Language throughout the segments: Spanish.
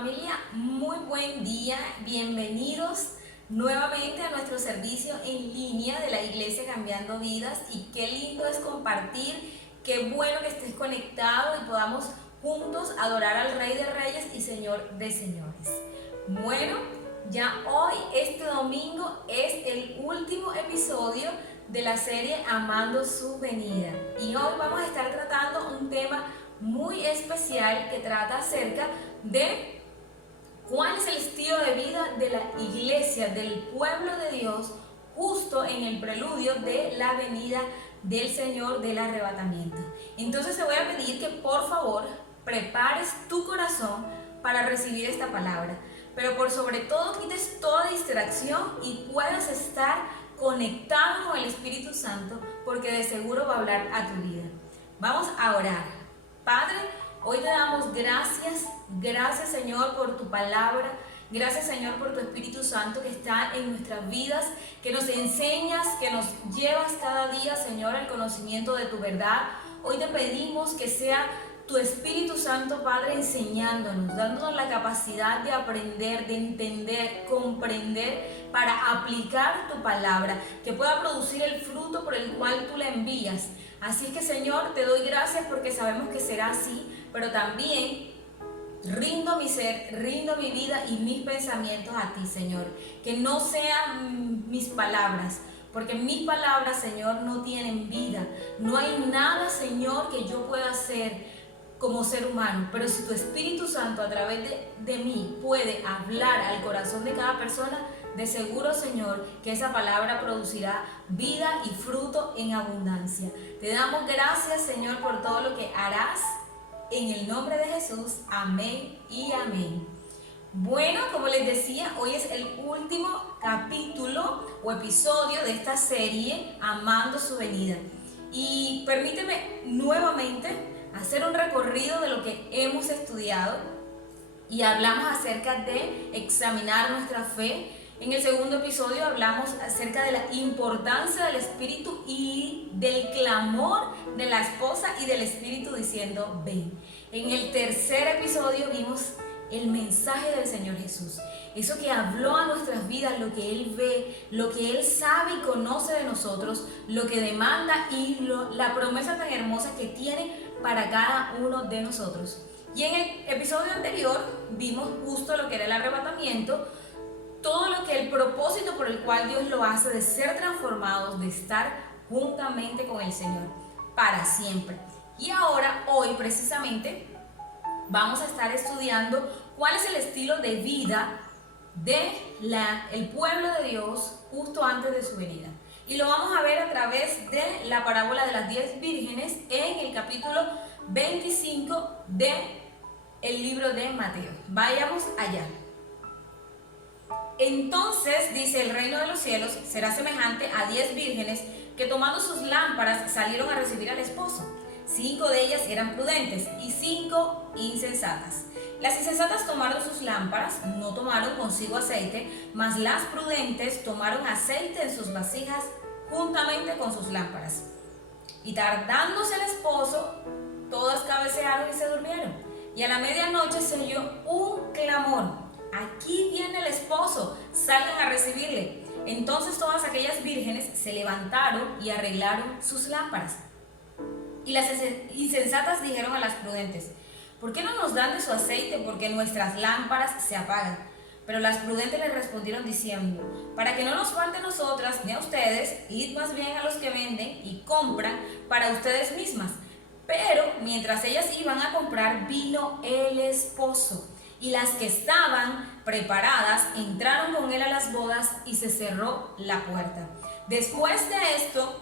Familia, muy buen día, bienvenidos nuevamente a nuestro servicio en línea de la Iglesia Cambiando Vidas, y qué lindo es compartir, qué bueno que estés conectado y podamos juntos adorar al Rey de Reyes y Señor de Señores. Bueno, ya hoy, este domingo, es el último episodio de la serie Amando su Venida, y hoy vamos a estar tratando un tema muy especial que trata acerca de cuál es el estilo de vida de la iglesia, del pueblo de Dios, justo en el preludio de la venida del Señor, del arrebatamiento. Entonces te voy a pedir que por favor prepares tu corazón para recibir esta palabra, pero por sobre todo quites toda distracción y puedas estar conectado con el Espíritu Santo, porque de seguro va a hablar a tu vida. Vamos a orar. Padre, hoy te damos gracias Señor por tu palabra, gracias Señor por tu Espíritu Santo que está en nuestras vidas, que nos enseñas, que nos llevas cada día Señor al conocimiento de tu verdad. Hoy te pedimos que sea tu Espíritu Santo, Padre, enseñándonos, dándonos la capacidad de aprender, de entender, comprender, para aplicar tu palabra, que pueda producir el fruto por el cual tú la envías. Así es que Señor, te doy gracias porque sabemos que será así, pero también rindo mi ser, rindo mi vida y mis pensamientos a ti, Señor. Que no sean mis palabras, porque mis palabras, Señor, no tienen vida. No hay nada, Señor, que yo pueda hacer como ser humano, pero si tu Espíritu Santo a través de mí puede hablar al corazón de cada persona, de seguro, Señor, que esa palabra producirá vida y fruto en abundancia. Te damos gracias, Señor, por todo lo que harás, en el nombre de Jesús. Amén y amén. Bueno, como les decía, hoy es el último capítulo o episodio de esta serie, Amando su Venida. Y permíteme nuevamente hacer un recorrido de lo que hemos estudiado, y hablamos acerca de examinar nuestra fe. En el segundo episodio hablamos acerca de la importancia del Espíritu y del clamor de la esposa y del Espíritu diciendo ven. En el tercer episodio vimos el mensaje del Señor Jesús, eso que habló a nuestras vidas, lo que Él ve, lo que Él sabe y conoce de nosotros, lo que demanda y la promesa tan hermosa que tiene para cada uno de nosotros. Y en el episodio anterior vimos justo lo que era el arrebatamiento, todo lo que el propósito por el cual Dios lo hace, de ser transformados, de estar juntamente con el Señor para siempre. Y ahora, hoy precisamente, vamos a estar estudiando cuál es el estilo de vida del pueblo de Dios justo antes de su venida. Y lo vamos a ver a través de la parábola de las 10 vírgenes en el capítulo 25 del libro de Mateo. Vayamos allá. Entonces, dice, el reino de los cielos será semejante a 10 vírgenes que, tomando sus lámparas, salieron a recibir al esposo. 5 de ellas eran prudentes y 5 insensatas. Las insensatas tomaron sus lámparas, no tomaron consigo aceite, mas las prudentes tomaron aceite en sus vasijas juntamente con sus lámparas. Y tardándose el esposo, todas cabecearon y se durmieron. Y a la medianoche se oyó un clamor: aquí viene el esposo, salgan a recibirle. Entonces todas aquellas vírgenes se levantaron y arreglaron sus lámparas. Y las insensatas dijeron a las prudentes: ¿por qué no nos dan de su aceite? Porque nuestras lámparas se apagan. Pero las prudentes les respondieron diciendo: para que no nos falte a nosotras ni a ustedes, id más bien a los que venden y compran para ustedes mismas. Pero mientras ellas iban a comprar, vino el esposo, y las que estaban preparadas entraron con él a las bodas, y se cerró la puerta. Después de esto,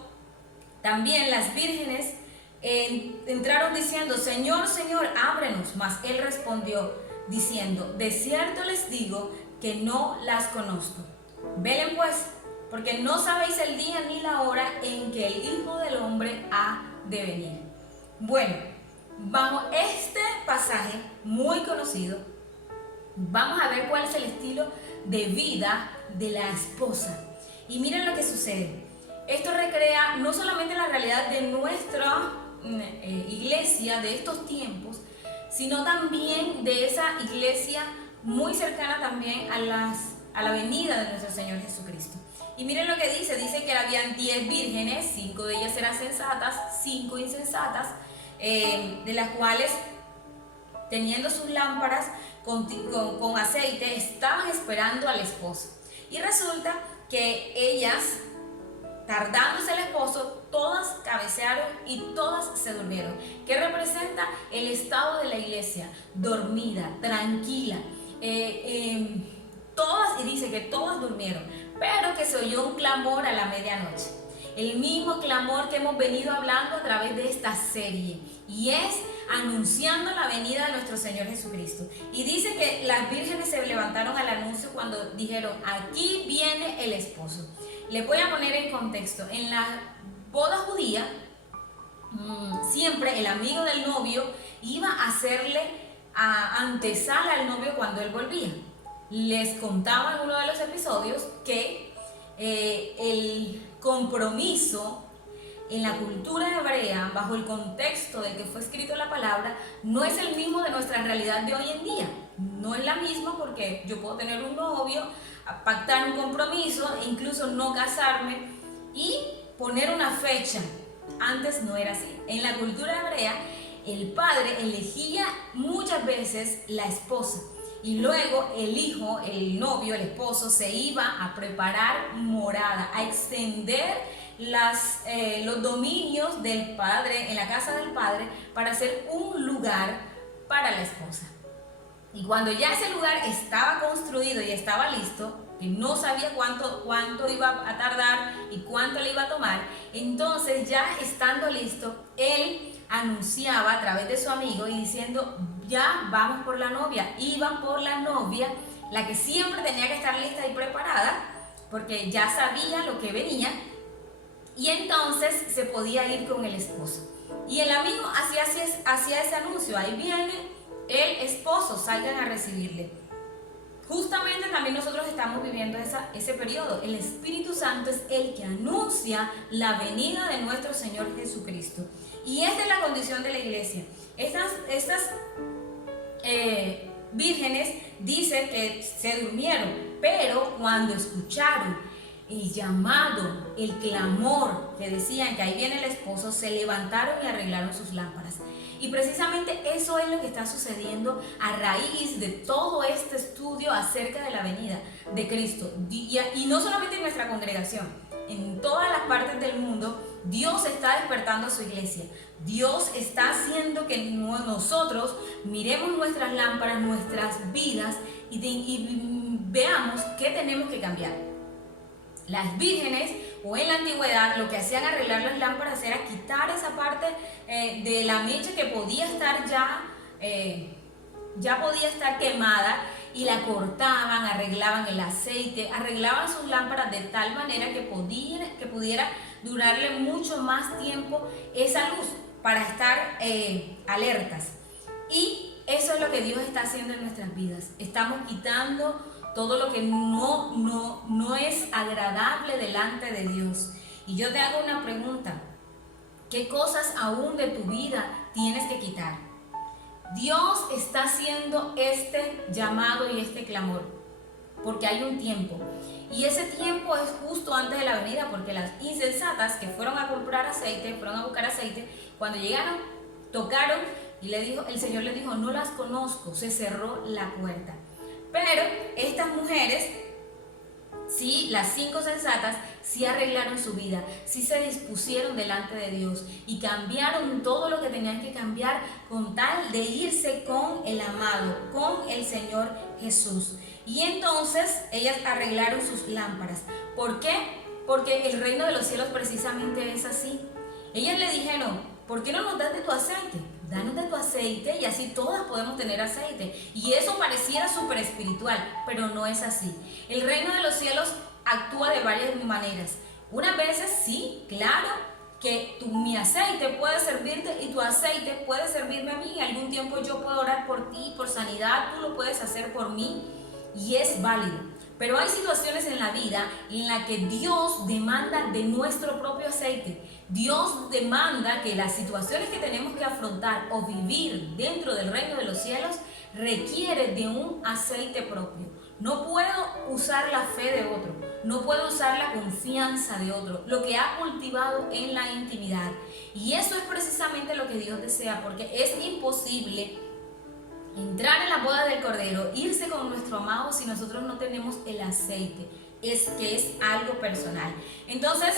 también las vírgenes entraron diciendo: Señor, Señor, ábrenos. Mas él respondió diciendo: de cierto les digo que no las conozco. Velen pues, porque no sabéis el día ni la hora en que el Hijo del Hombre ha de venir. Bueno, bajo este pasaje muy conocido, vamos a ver cuál es el estilo de vida de la esposa. Y miren lo que sucede. Esto recrea no solamente la realidad de nuestra iglesia de estos tiempos, sino también de esa iglesia muy cercana también a la venida de nuestro Señor Jesucristo. Y miren lo que dice que habían 10 vírgenes, 5 de ellas eran sensatas, 5 insensatas, de las cuales, teniendo sus lámparas con aceite, estaban esperando al esposo. Y resulta que ellas, tardándose el esposo, todas cabecearon y todas se durmieron. ¿Qué representa? El estado de la iglesia, dormida, tranquila. Todas, y dice que todas durmieron, pero que se oyó un clamor a la medianoche. El mismo clamor que hemos venido hablando a través de esta serie, y es anunciando la venida de nuestro Señor Jesucristo. Y dice que las vírgenes se levantaron al anuncio cuando dijeron: aquí viene el esposo. Les voy a poner en contexto. En la boda judía, siempre el amigo del novio iba a hacerle antesala al novio cuando él volvía. Les contaba en uno de los episodios que el compromiso en la cultura hebrea, bajo el contexto del que fue escrito la palabra, no es el mismo de nuestra realidad de hoy en día. No es la misma, porque yo puedo tener un novio, pactar un compromiso, incluso no casarme y poner una fecha. Antes no era así. En la cultura hebrea, el padre elegía muchas veces la esposa, y luego el hijo, el novio, el esposo, se iba a preparar morada, a extender los dominios del padre, en la casa del padre, para hacer un lugar para la esposa. Y cuando ya ese lugar estaba construido y estaba listo, que no sabía cuánto iba a tardar y cuánto le iba a tomar, entonces ya estando listo, él anunciaba a través de su amigo y diciendo: ya vamos por la novia. Iban por la novia, la que siempre tenía que estar lista y preparada, porque ya sabía lo que venía, y entonces se podía ir con el esposo. Y el amigo hacía ese anuncio: ahí viene el esposo, salgan a recibirle. Justamente también nosotros estamos viviendo ese periodo. El Espíritu Santo es el que anuncia la venida de nuestro Señor Jesucristo. Y esta es la condición de la iglesia. Estas vírgenes dicen que se durmieron, pero cuando escucharon el llamado, el clamor que decían que ahí viene el esposo, se levantaron y arreglaron sus lámparas. Y precisamente eso es lo que está sucediendo a raíz de todo este estudio acerca de la venida de Cristo. Y no solamente en nuestra congregación, en todas las partes del mundo, Dios está despertando a su iglesia. Dios está haciendo que nosotros miremos nuestras lámparas, nuestras vidas, y veamos qué tenemos que cambiar. Las vírgenes, o en la antigüedad, lo que hacían arreglar las lámparas era quitar esa parte de la mecha que podía estar ya podía estar quemada, y la cortaban, arreglaban el aceite, arreglaban sus lámparas de tal manera que pudiera durarle mucho más tiempo esa luz, para estar alertas. Y eso es lo que Dios está haciendo en nuestras vidas. Estamos quitando todo lo que no es agradable delante de Dios. Y yo te hago una pregunta: ¿qué cosas aún de tu vida tienes que quitar? Dios está haciendo este llamado y este clamor, porque hay un tiempo. Y ese tiempo es justo antes de la venida, porque las insensatas que fueron a comprar aceite, fueron a buscar aceite, cuando llegaron, tocaron, y el Señor les dijo: no las conozco, se cerró la puerta. Pero estas mujeres, sí, las 5 sensatas, sí arreglaron su vida, sí se dispusieron delante de Dios y cambiaron todo lo que tenían que cambiar con tal de irse con el amado, con el Señor Jesús. Y entonces ellas arreglaron sus lámparas. ¿Por qué? Porque el reino de los cielos precisamente es así. Ellas le dijeron: ¿por qué no nos das de tu aceite? Danos de tu aceite y así todas podemos tener aceite. Y eso pareciera súper espiritual, pero no es así. El reino de los cielos actúa de varias maneras. Unas veces sí, claro, que mi aceite puede servirte y tu aceite puede servirme a mí. En algún tiempo yo puedo orar por ti, por sanidad, tú lo puedes hacer por mí y es válido. Pero hay situaciones en la vida en las que Dios demanda de nuestro propio aceite. Dios demanda que las situaciones que tenemos que afrontar o vivir dentro del reino de los cielos requiere de un aceite propio. No puedo usar la fe de otro, no puedo usar la confianza de otro, lo que ha cultivado en la intimidad. Y eso es precisamente lo que Dios desea, porque es imposible entrar en la boda del Cordero, irse con nuestro amado si nosotros no tenemos el aceite. Es que es algo personal. Entonces,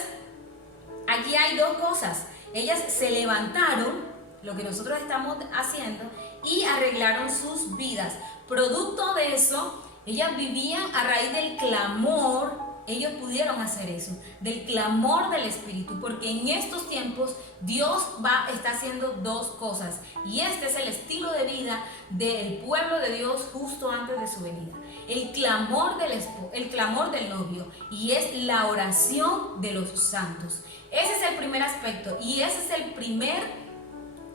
aquí hay dos cosas. Ellas se levantaron, lo que nosotros estamos haciendo, y arreglaron sus vidas. Producto de eso, ellas vivían a raíz del clamor. Ellos pudieron hacer eso, del clamor del Espíritu, porque en estos tiempos Dios está haciendo dos cosas, y este es el estilo de vida del pueblo de Dios justo antes de su venida. El clamor del novio, y es la oración de los santos. Ese es el primer aspecto, y ese es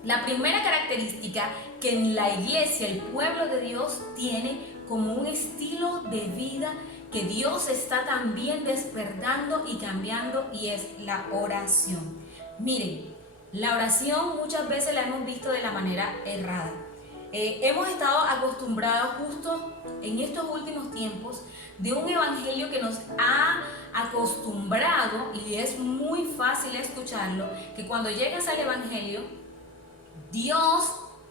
la primera característica que en la iglesia el pueblo de Dios tiene como un estilo de vida que Dios está también despertando y cambiando, y es la oración. Miren, la oración muchas veces la hemos visto de la manera errada. Hemos estado acostumbrados justo en estos últimos tiempos de un evangelio que nos ha acostumbrado, y es muy fácil escucharlo, que cuando llegas al evangelio, Dios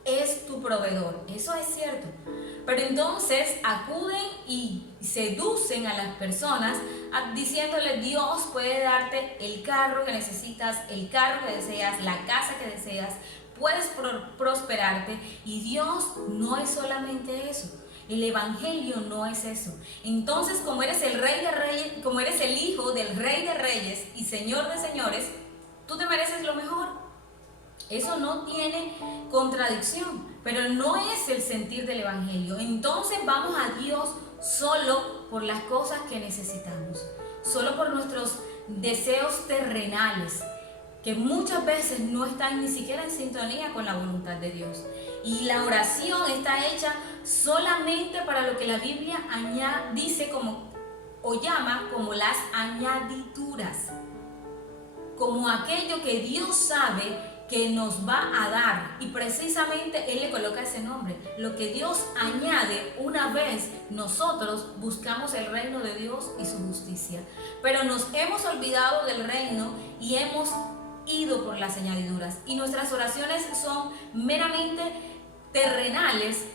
es tu proveedor. Eso es cierto. Pero entonces acuden y seducen a las personas diciéndole: Dios puede darte el carro que necesitas, el carro que deseas, la casa que deseas, puedes prosperarte. Y Dios no es solamente eso. El evangelio no es eso. Entonces, como eres el rey de reyes, como eres el hijo del rey de reyes y señor de señores, tú te mereces lo mejor. Eso no tiene contradicción, pero no es el sentir del evangelio. Entonces vamos a Dios solo por las cosas que necesitamos, solo por nuestros deseos terrenales, que muchas veces no están ni siquiera en sintonía con la voluntad de Dios. Y la oración está hecha solamente para lo que la Biblia dice o llama como las añadiduras, como aquello que Dios sabe que nos va a dar, y precisamente Él le coloca ese nombre, lo que Dios añade una vez nosotros buscamos el reino de Dios y su justicia. Pero nos hemos olvidado del reino y hemos ido por las añadiduras, y nuestras oraciones son meramente terrenales,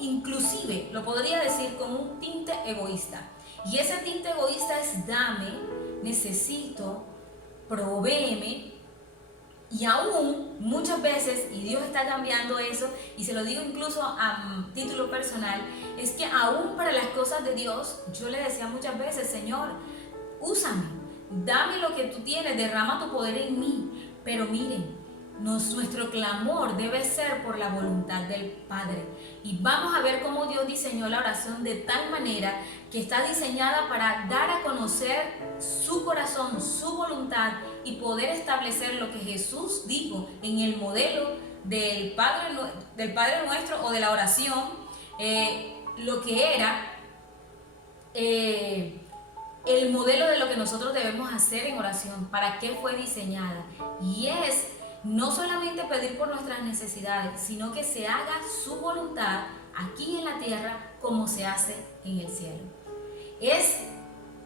inclusive lo podría decir, con un tinte egoísta. Y ese tinte egoísta es: dame, necesito, provéeme. Y aún muchas veces, y Dios está cambiando eso, y se lo digo incluso a título personal, es que aún para las cosas de Dios, yo le decía muchas veces: Señor, úsame, dame lo que tú tienes, derrama tu poder en mí. Pero miren, nuestro clamor debe ser por la voluntad del Padre. Y vamos a ver cómo Dios diseñó la oración de tal manera que está diseñada para dar a conocer su corazón, su voluntad, y poder establecer lo que Jesús dijo en el modelo del Padre Nuestro, o de la oración, lo que era el modelo de lo que nosotros debemos hacer en oración, para qué fue diseñada. Y es no solamente pedir por nuestras necesidades, sino que se haga su voluntad aquí en la tierra como se hace en el cielo. Es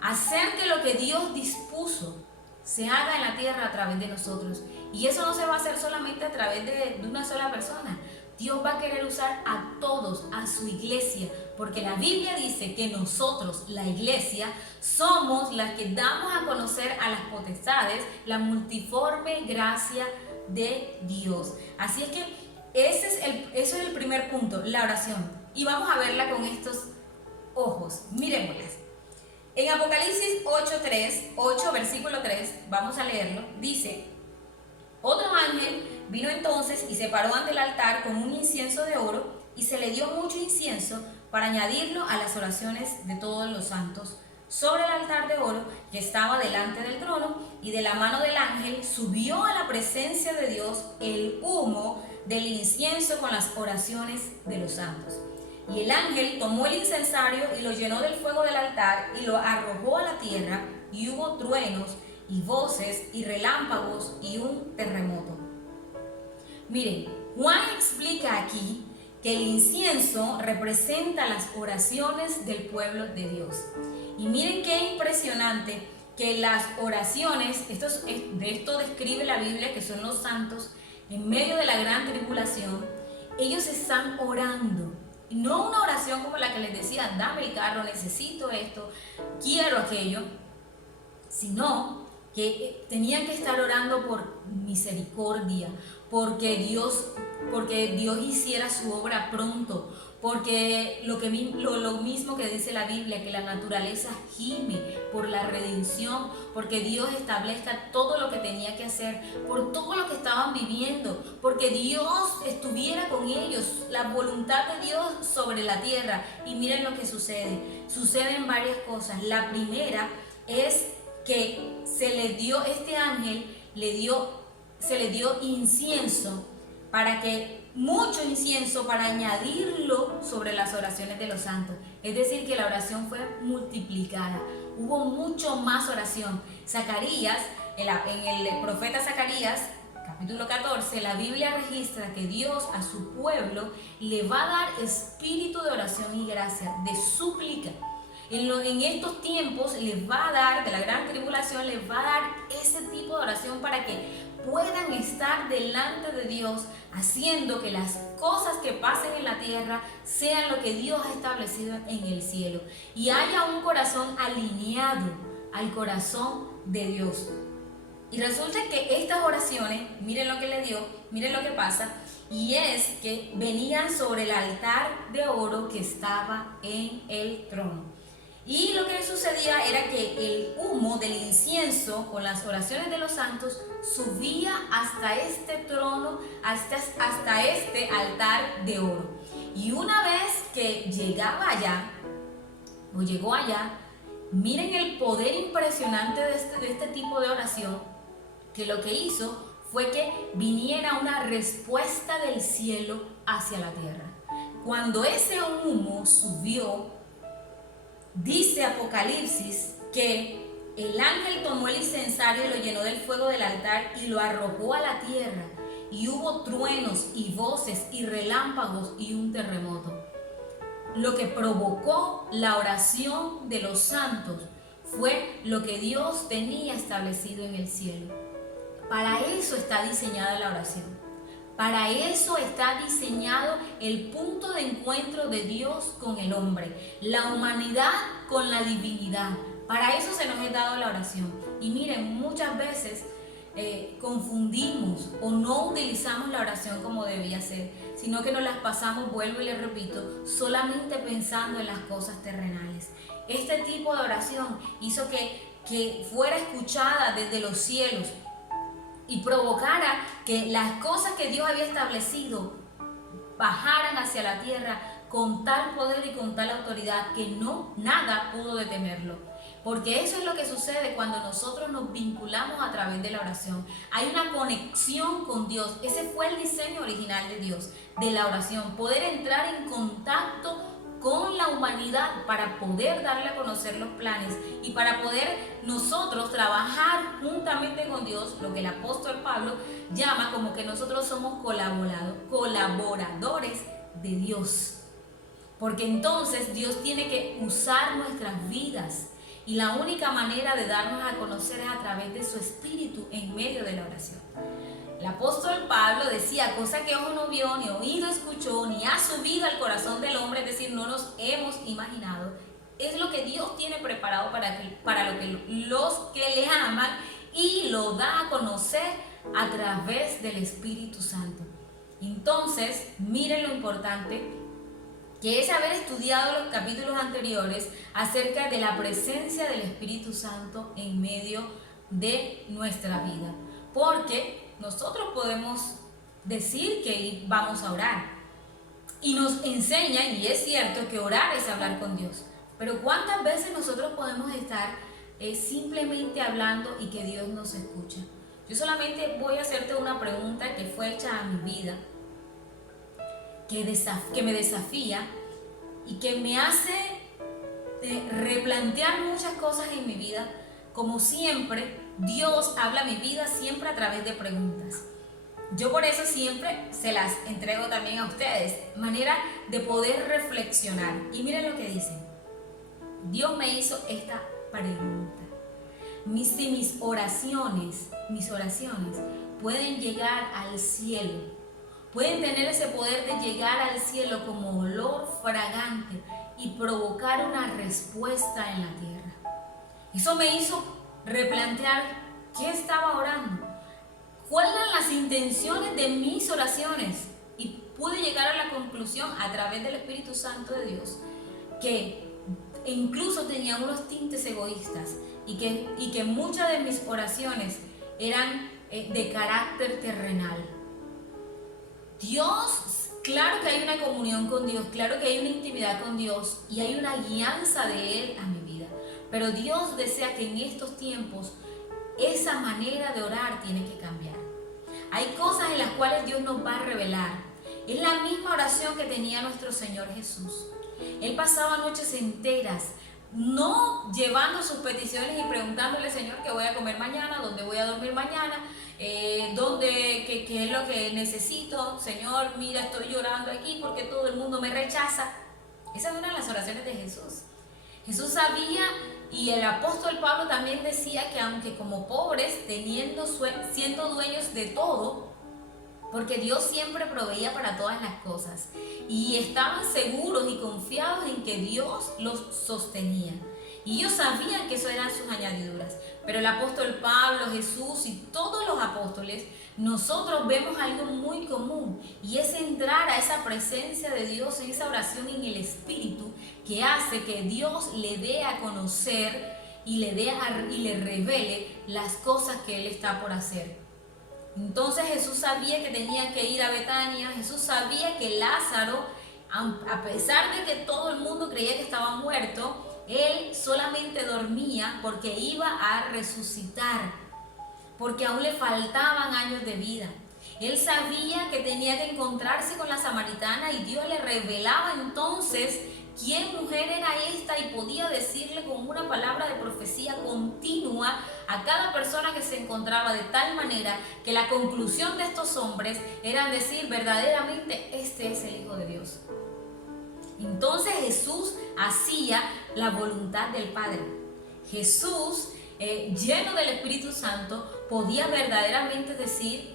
hacer que lo que Dios dispuso se haga en la tierra a través de nosotros. Y eso no se va a hacer solamente a través de una sola persona. Dios va a querer usar a todos, a su iglesia, porque la Biblia dice que nosotros, la iglesia, somos las que damos a conocer a las potestades la multiforme gracia de Dios. Así es que eso es el primer punto, la oración. Y vamos a verla con estos ojos. Miremoslas. En Apocalipsis 8 versículo 3, vamos a leerlo, dice: otro ángel vino entonces y se paró ante el altar con un incienso de oro, y se le dio mucho incienso para añadirlo a las oraciones de todos los santos sobre el altar de oro que estaba delante del trono, y de la mano del ángel subió a la presencia de Dios el humo del incienso con las oraciones de los santos. Y el ángel tomó el incensario y lo llenó del fuego del altar y lo arrojó a la tierra, y hubo truenos y voces y relámpagos y un terremoto. Miren, Juan explica aquí que el incienso representa las oraciones del pueblo de Dios. Y miren qué impresionante que las oraciones, de esto describe la Biblia, que son los santos, en medio de la gran tribulación, ellos están orando. No una oración como la que les decía, dame el carro, necesito esto, quiero aquello, sino que tenían que estar orando por misericordia, porque Dios hiciera su obra pronto, porque lo mismo que dice la Biblia, que la naturaleza gime por la redención, porque Dios establezca todo lo que tenía que hacer, por todo lo que estaban viviendo, porque Dios estuviera con ellos, la voluntad de Dios sobre la tierra. Y miren lo que sucede. Suceden varias cosas. La primera es que este ángel se le dio incienso, mucho incienso para añadirlo sobre las oraciones de los santos. Es decir, que la oración fue multiplicada. Hubo mucho más oración. Zacarías, en el profeta Zacarías, capítulo 14, la Biblia registra que Dios a su pueblo le va a dar espíritu de oración y gracia, de súplica. En estos tiempos les va a dar, de la gran tribulación, les va a dar ese tipo de oración para que puedan estar delante de Dios, haciendo que las cosas que pasen en la tierra sean lo que Dios ha establecido en el cielo, y haya un corazón alineado al corazón de Dios. Y resulta que estas oraciones, miren lo que le dio, miren lo que pasa, y es que venían sobre el altar de oro que estaba en el trono. Y lo que sucedía era que el humo del incienso con las oraciones de los santos subía hasta este trono, hasta este altar de oro. Y una vez que llegó allá, miren el poder impresionante de este tipo de oración, que lo que hizo fue que viniera una respuesta del cielo hacia la tierra. Cuando ese humo subió, dice Apocalipsis que el ángel tomó el incensario y lo llenó del fuego del altar y lo arrojó a la tierra, y hubo truenos y voces y relámpagos y un terremoto. Lo que provocó la oración de los santos fue lo que Dios tenía establecido en el cielo. Para eso está diseñada la oración. Para eso está diseñado el punto de encuentro de Dios con el hombre, la humanidad con la divinidad. Para eso se nos ha dado la oración. Y miren, muchas veces confundimos o no utilizamos la oración como debía ser, sino que nos las pasamos, vuelvo y les repito, solamente pensando en las cosas terrenales. Este tipo de oración hizo que fuera escuchada desde los cielos y provocara que las cosas que Dios había establecido bajaran hacia la tierra con tal poder y con tal autoridad que nada pudo detenerlo. Porque eso es lo que sucede cuando nosotros nos vinculamos a través de la oración. Hay una conexión con Dios. Ese fue el diseño original de Dios, de la oración. Poder entrar en contacto con la humanidad para poder darle a conocer los planes y para poder nosotros trabajar juntamente con Dios, lo que el apóstol Pablo llama como que nosotros somos colaboradores de Dios. Porque entonces Dios tiene que usar nuestras vidas, y la única manera de darnos a conocer es a través de su espíritu en medio de la oración. El apóstol Pablo decía, cosa que ojo no vio, ni oído escuchó, ni ha subido al corazón del hombre, es decir, no nos hemos imaginado, es lo que Dios tiene preparado para los que le aman, y lo da a conocer a través del Espíritu Santo. Entonces, miren lo importante que es haber estudiado los capítulos anteriores acerca de la presencia del Espíritu Santo en medio de nuestra vida. Porque nosotros podemos decir que vamos a orar, y nos enseñan, y es cierto, que orar es hablar con Dios. Pero ¿cuántas veces nosotros podemos estar simplemente hablando y que Dios nos escucha? Yo solamente voy a hacerte una pregunta que fue hecha a mi vida, que me desafía y que me hace replantear muchas cosas en mi vida. Como siempre, Dios habla a mi vida siempre a través de preguntas. Yo por eso siempre se las entrego también a ustedes, manera de poder reflexionar. Y miren lo que dice. Dios me hizo esta pregunta. Si mis oraciones pueden llegar al cielo, pueden tener ese poder de llegar al cielo como olor fragante y provocar una respuesta en la tierra. Eso me hizo replantear qué estaba orando, cuáles eran las intenciones de mis oraciones, y pude llegar a la conclusión a través del Espíritu Santo de Dios que incluso tenía unos tintes egoístas y que muchas de mis oraciones eran de carácter terrenal. Dios, claro que hay una comunión con Dios, claro que hay una intimidad con Dios y hay una guianza de Él a mi vida, pero Dios desea que en estos tiempos esa manera de orar tiene que cambiar. Hay cosas en las cuales Dios nos va a revelar. Es la misma oración que tenía nuestro Señor Jesús. Él pasaba noches enteras no llevando sus peticiones y preguntándole: Señor, ¿qué voy a comer mañana? ¿Dónde voy a dormir mañana? ¿Qué es lo que necesito? Señor, mira, estoy llorando aquí porque todo el mundo me rechaza. Esas eran las oraciones de Jesús. Jesús sabía, y el apóstol Pablo también decía, que aunque como pobres, siendo dueños de todo, porque Dios siempre proveía para todas las cosas, y estaban seguros y confiados en que Dios los sostenía. Y ellos sabían que eso eran sus añadiduras. Pero el apóstol Pablo, Jesús y todos los apóstoles, nosotros vemos algo muy común, y es entrar a esa presencia de Dios, en esa oración en el Espíritu, que hace que Dios le dé a conocer y le revele las cosas que Él está por hacer. Entonces Jesús sabía que tenía que ir a Betania. Jesús sabía que Lázaro, a pesar de que todo el mundo creía que estaba muerto, él solamente dormía porque iba a resucitar, porque aún le faltaban años de vida. Él sabía que tenía que encontrarse con la samaritana, y Dios le revelaba entonces quién mujer era esta, y podía decirle con una palabra de profecía continua a cada persona que se encontraba, de tal manera que la conclusión de estos hombres era decir: verdaderamente este es el Hijo de Dios. Entonces Jesús hacía la voluntad del Padre. Jesús, lleno del Espíritu Santo, podía verdaderamente decir: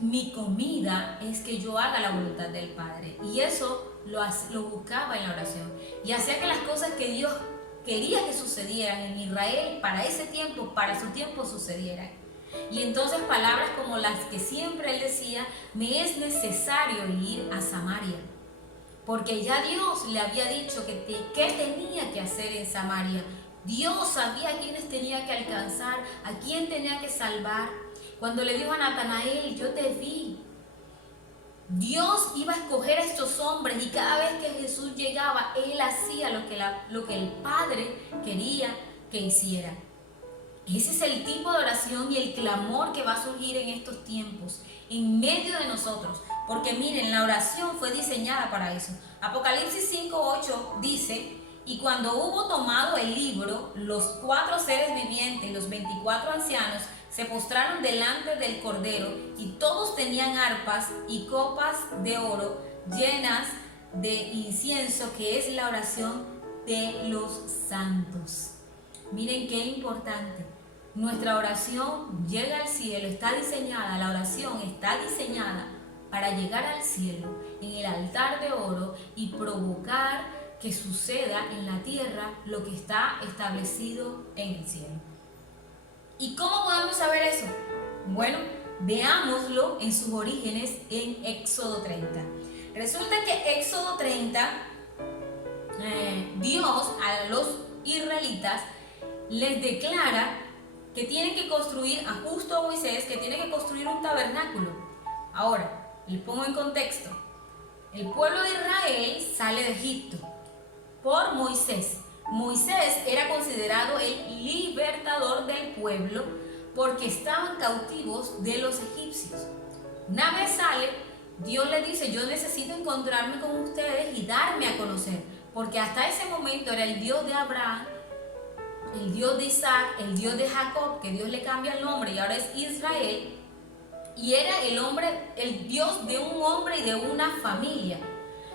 mi comida es que yo haga la voluntad del Padre. Y eso lo buscaba en la oración, y hacía que las cosas que Dios quería que sucedieran en Israel para ese tiempo, para su tiempo, sucedieran. Y entonces palabras como las que siempre él decía: me es necesario ir a Samaria, porque ya Dios le había dicho qué tenía que hacer en Samaria. Dios sabía a quiénes tenía que alcanzar, a quién tenía que salvar. Cuando le dijo a Natanael: yo te vi. Dios iba a escoger a estos hombres, y cada vez que Jesús llegaba, Él hacía lo que el Padre quería que hiciera. Ese es el tipo de oración y el clamor que va a surgir en estos tiempos, en medio de nosotros. Porque miren, la oración fue diseñada para eso. Apocalipsis 5:8 dice: y cuando hubo tomado el libro, los 4 seres vivientes y los 24 ancianos se postraron delante del Cordero, y todos tenían arpas y copas de oro llenas de incienso, que es la oración de los santos. Miren qué importante. Nuestra oración llega al cielo, está diseñada, la oración está diseñada para llegar al cielo en el altar de oro y provocar que suceda en la tierra lo que está establecido en el cielo. ¿Y cómo podemos saber eso? Bueno, veámoslo en sus orígenes en Éxodo 30. Resulta que Éxodo 30, Dios a los israelitas les declara que tienen que construir, justo a Moisés, que tiene que construir un tabernáculo. Ahora, les pongo en contexto. El pueblo de Israel sale de Egipto por Moisés. Moisés era considerado el libertador del pueblo porque estaban cautivos de los egipcios. Una vez sale, Dios le dice: yo necesito encontrarme con ustedes y darme a conocer, porque hasta ese momento era el Dios de Abraham, el Dios de Isaac, el Dios de Jacob, que Dios le cambia el nombre y ahora es Israel, y era el Dios de un hombre y de una familia.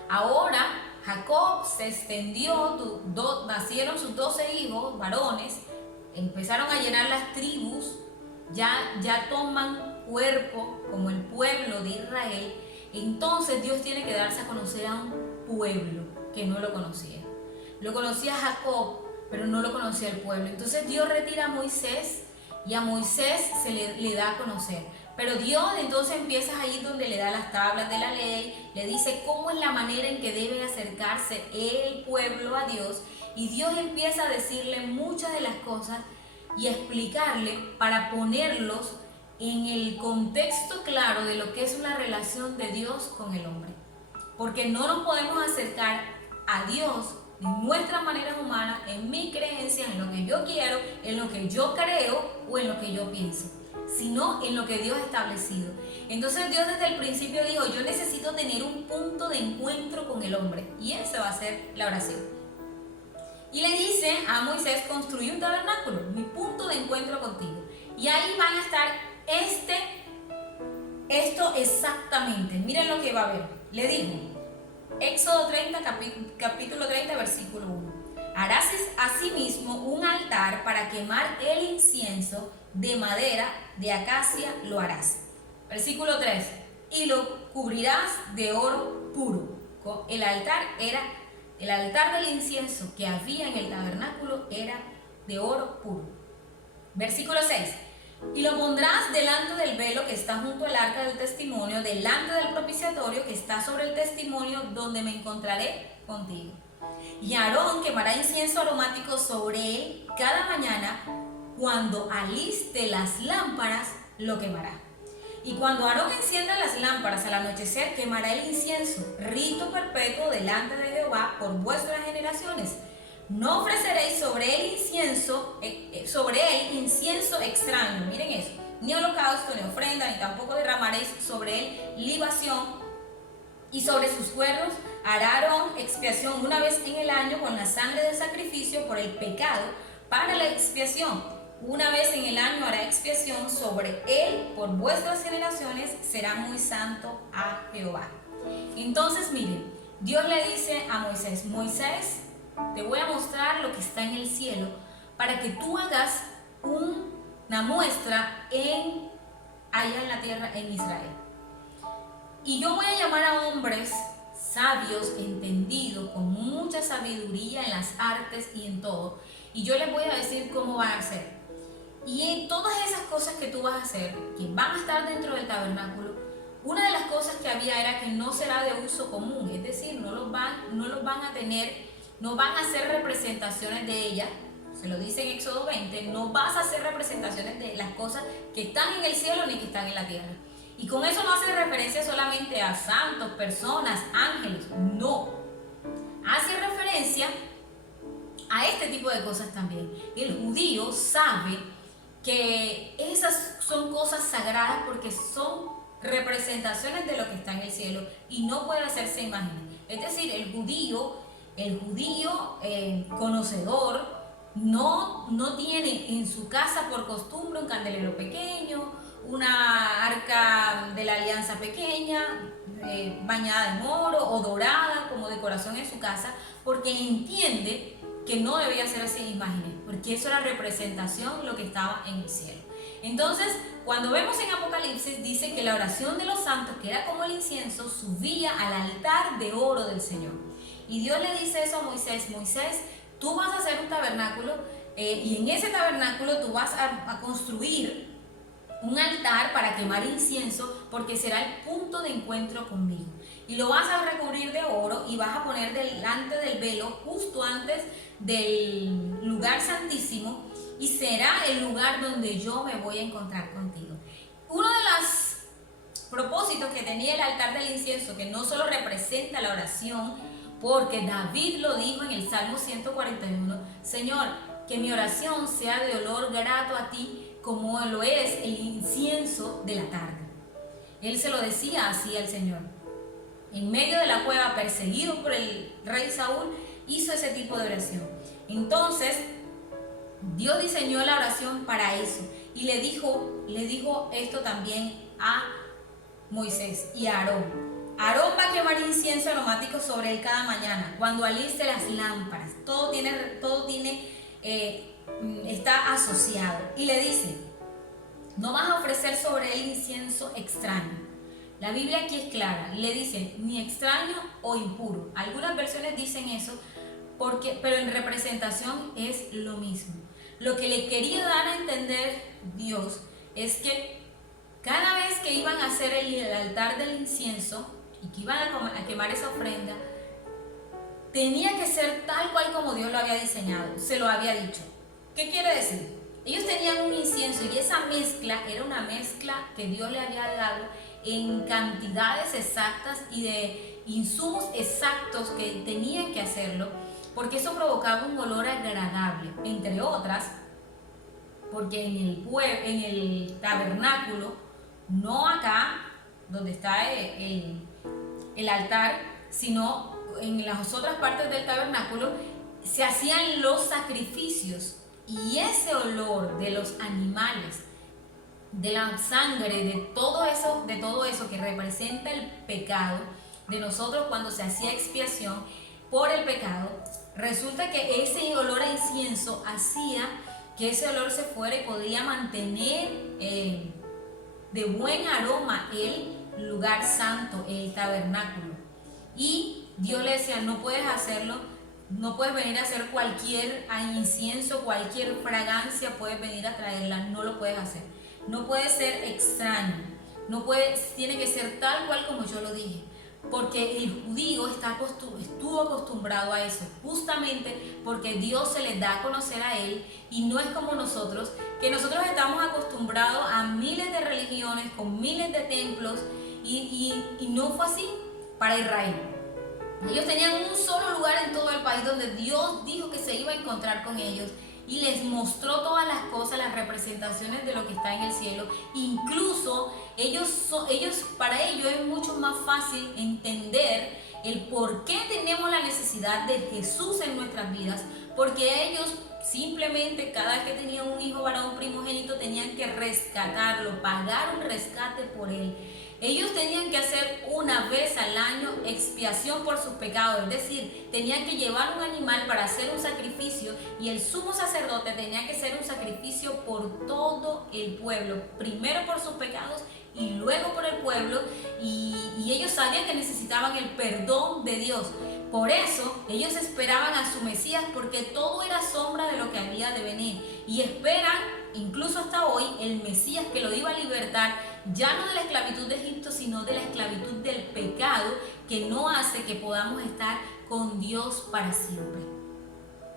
Ahora Jacob se extendió, nacieron sus 12 hijos varones, empezaron a llenar las tribus, ya toman cuerpo como el pueblo de Israel. Entonces Dios tiene que darse a conocer a un pueblo que no lo conocía. Lo conocía Jacob, pero no lo conocía el pueblo. Entonces Dios retira a Moisés y a Moisés se le da a conocer. Pero Dios entonces empieza ahí donde le da las tablas de la ley, le dice cómo es la manera en que debe acercarse el pueblo a Dios, y Dios empieza a decirle muchas de las cosas y a explicarle para ponerlos en el contexto claro de lo que es una relación de Dios con el hombre. Porque no nos podemos acercar a Dios de nuestras maneras humanas, en mi creencia, en lo que yo quiero, en lo que yo creo o en lo que yo pienso, sino en lo que Dios ha establecido. Entonces Dios desde el principio dijo, yo necesito tener un punto de encuentro con el hombre, y ese va a ser la oración. Y le dice a Moisés, construye un tabernáculo, mi punto de encuentro contigo. Y ahí van a estar esto exactamente. Miren lo que va a haber. Le dijo, Éxodo 30, capítulo 30, versículo 1. Harás asimismo un altar para quemar el incienso de madera de acacia, lo harás. Versículo 3. Y lo cubrirás de oro puro. El altar del incienso que había en el tabernáculo era de oro puro. Versículo 6. Y lo pondrás delante del velo que está junto al arca del testimonio, delante del propiciatorio que está sobre el testimonio, donde me encontraré contigo. Y Aarón quemará incienso aromático sobre él cada mañana, cuando aliste las lámparas lo quemará. Y cuando Aarón encienda las lámparas al anochecer, quemará el incienso, rito perpetuo delante de Jehová por vuestras generaciones. No ofreceréis sobre él incienso extraño, miren eso, ni holocausto, ni ofrenda, ni tampoco derramaréis sobre él libación. Y sobre sus cuernos hará Aarón expiación una vez en el año con la sangre del sacrificio por el pecado para la expiación. Una vez en el año hará expiación sobre él por vuestras generaciones, será muy santo a Jehová. Entonces miren, Dios le dice a Moisés, Moisés, te voy a mostrar lo que está en el cielo para que tú hagas una muestra allá en la tierra, en Israel. Y yo voy a llamar a hombres sabios, entendidos, con mucha sabiduría en las artes y en todo. Y yo les voy a decir cómo van a hacer. Y en todas esas cosas que tú vas a hacer, que van a estar dentro del tabernáculo, una de las cosas que había era que no será de uso común. Es decir, no los van a tener, no van a hacer representaciones de ella. Se lo dice en Éxodo 20, no vas a hacer representaciones de las cosas que están en el cielo ni que están en la tierra. Y con eso no hace referencia solamente a santos, personas, ángeles, no. Hace referencia a este tipo de cosas también. El judío sabe que esas son cosas sagradas porque son representaciones de lo que está en el cielo y no puede hacerse imagen. Es decir, el judío conocedor no tiene en su casa por costumbre un candelero pequeño, una arca de la alianza pequeña, bañada en oro o dorada como decoración en su casa, porque entiende que no debía ser así imágenes, porque eso era representación lo que estaba en el cielo. Entonces, cuando vemos en Apocalipsis, dice que la oración de los santos, que era como el incienso, subía al altar de oro del Señor. Y Dios le dice eso a Moisés, Moisés, tú vas a hacer un tabernáculo y en ese tabernáculo tú vas a construir un altar para quemar incienso, porque será el punto de encuentro conmigo. Y lo vas a recubrir de oro y vas a poner delante del velo, justo antes del lugar santísimo, y será el lugar donde yo me voy a encontrar contigo. Uno de los propósitos que tenía el altar del incienso, que no solo representa la oración, porque David lo dijo en el Salmo 141, Señor, que mi oración sea de olor grato a ti, como lo es el incienso de la tarde. Él se lo decía así al Señor. En medio de la cueva, perseguido por el rey Saúl, hizo ese tipo de oración. Entonces, Dios diseñó la oración para eso y le dijo esto también a Moisés y a Aarón. Aarón va a quemar incienso aromático sobre él cada mañana, cuando aliste las lámparas. Está asociado. Y le dice, no vas a ofrecer sobre él incienso extraño. La Biblia aquí es clara, le dice ni extraño o impuro. Algunas versiones dicen eso, pero en representación es lo mismo. Lo que le quería dar a entender Dios es que cada vez que iban a hacer el altar del incienso y que iban a quemar esa ofrenda, tenía que ser tal cual como Dios lo había diseñado, se lo había dicho. ¿Qué quiere decir? Ellos tenían un incienso y esa mezcla era una mezcla que Dios le había dado en cantidades exactas y de insumos exactos que tenían que hacerlo, porque eso provocaba un olor agradable, entre otras, porque en el tabernáculo, no acá donde está el altar, sino en las otras partes del tabernáculo, se hacían los sacrificios y ese olor de los animales, de la sangre, de todo eso que representa el pecado de nosotros cuando se hacía expiación por el pecado, resulta que ese olor a incienso hacía que ese olor se fuera y podía mantener de buen aroma el lugar santo, el tabernáculo. Y Dios le decía, no puedes hacerlo, no puedes venir a hacer cualquier incienso, cualquier fragancia, puedes venir a traerla, no lo puedes hacer. No puede ser extraño, tiene que ser tal cual como yo lo dije, porque el judío estuvo acostumbrado a eso, justamente porque Dios se les da a conocer a Él y no es como nosotros, que nosotros estamos acostumbrados a miles de religiones, con miles de templos y no fue así para Israel. Ellos tenían un solo lugar en todo el país donde Dios dijo que se iba a encontrar con ellos y les mostró todas las cosas, las representaciones de lo que está en el cielo. Incluso para ellos es mucho más fácil entender el por qué tenemos la necesidad de Jesús en nuestras vidas, porque ellos simplemente cada vez que tenían un hijo varón primogénito tenían que rescatarlo, pagar un rescate por él. Ellos tenían que hacer una vez al año expiación por sus pecados, es decir, tenían que llevar un animal para hacer un sacrificio y el sumo sacerdote tenía que hacer un sacrificio por todo el pueblo, primero por sus pecados y luego por el pueblo, y ellos sabían que necesitaban el perdón de Dios. Por eso ellos esperaban a su Mesías, porque todo era sombra de lo que había de venir, y esperan incluso hasta hoy el Mesías que lo iba a libertar, ya no de la esclavitud de Egipto, sino de la esclavitud del pecado, que no hace que podamos estar con Dios para siempre.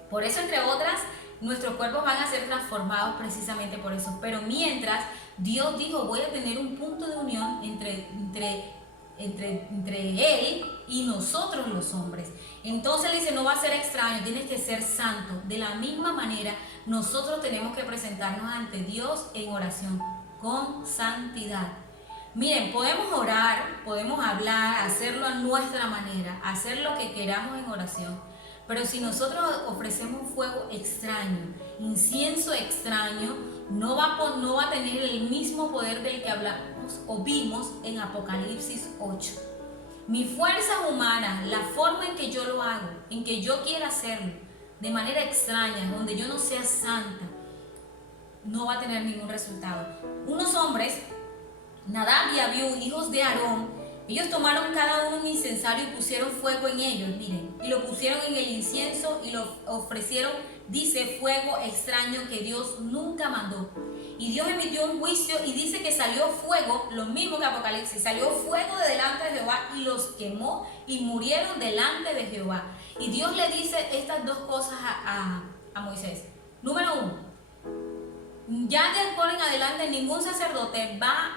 Por eso, entre otras, nuestros cuerpos van a ser transformados precisamente por eso. Pero mientras, Dios dijo, voy a tener un punto de unión entre Él y nosotros los hombres. Entonces le dice, no va a ser extraño, tienes que ser santo. De la misma manera, nosotros tenemos que presentarnos ante Dios en oración, con santidad. Miren, podemos orar, podemos hablar, hacerlo a nuestra manera, hacer lo que queramos en oración, pero si nosotros ofrecemos fuego extraño, incienso extraño, no va a tener el mismo poder del que hablamos o vimos en Apocalipsis 8. Mi fuerza humana, la forma en que yo lo hago, en que yo quiera hacerlo, de manera extraña, donde yo no sea santa, no va a tener ningún resultado. Unos hombres, Nadab y Abiú, hijos de Aarón, ellos tomaron cada uno un incensario y pusieron fuego en ellos, miren, y lo pusieron en el incienso y lo ofrecieron, dice, fuego extraño que Dios nunca mandó. Y Dios emitió un juicio y dice que salió fuego, lo mismo que Apocalipsis, salió fuego de delante de Jehová y los quemó y murieron delante de Jehová. Y Dios le dice estas dos cosas a Moisés. Número 1, ya de ahora en adelante ningún sacerdote va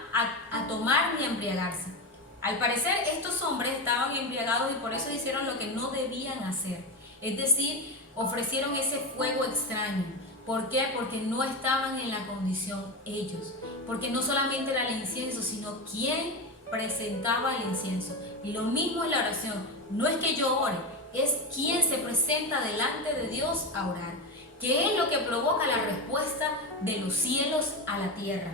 a tomar ni a embriagarse. Al parecer estos hombres estaban embriagados y por eso hicieron lo que no debían hacer. Es decir, ofrecieron ese fuego extraño. ¿Por qué? Porque no estaban en la condición ellos. Porque no solamente era el incienso, sino quien presentaba el incienso. Y lo mismo es la oración. No es que yo ore, es quien se presenta delante de Dios a orar. que es lo que provoca la respuesta de los cielos a la tierra.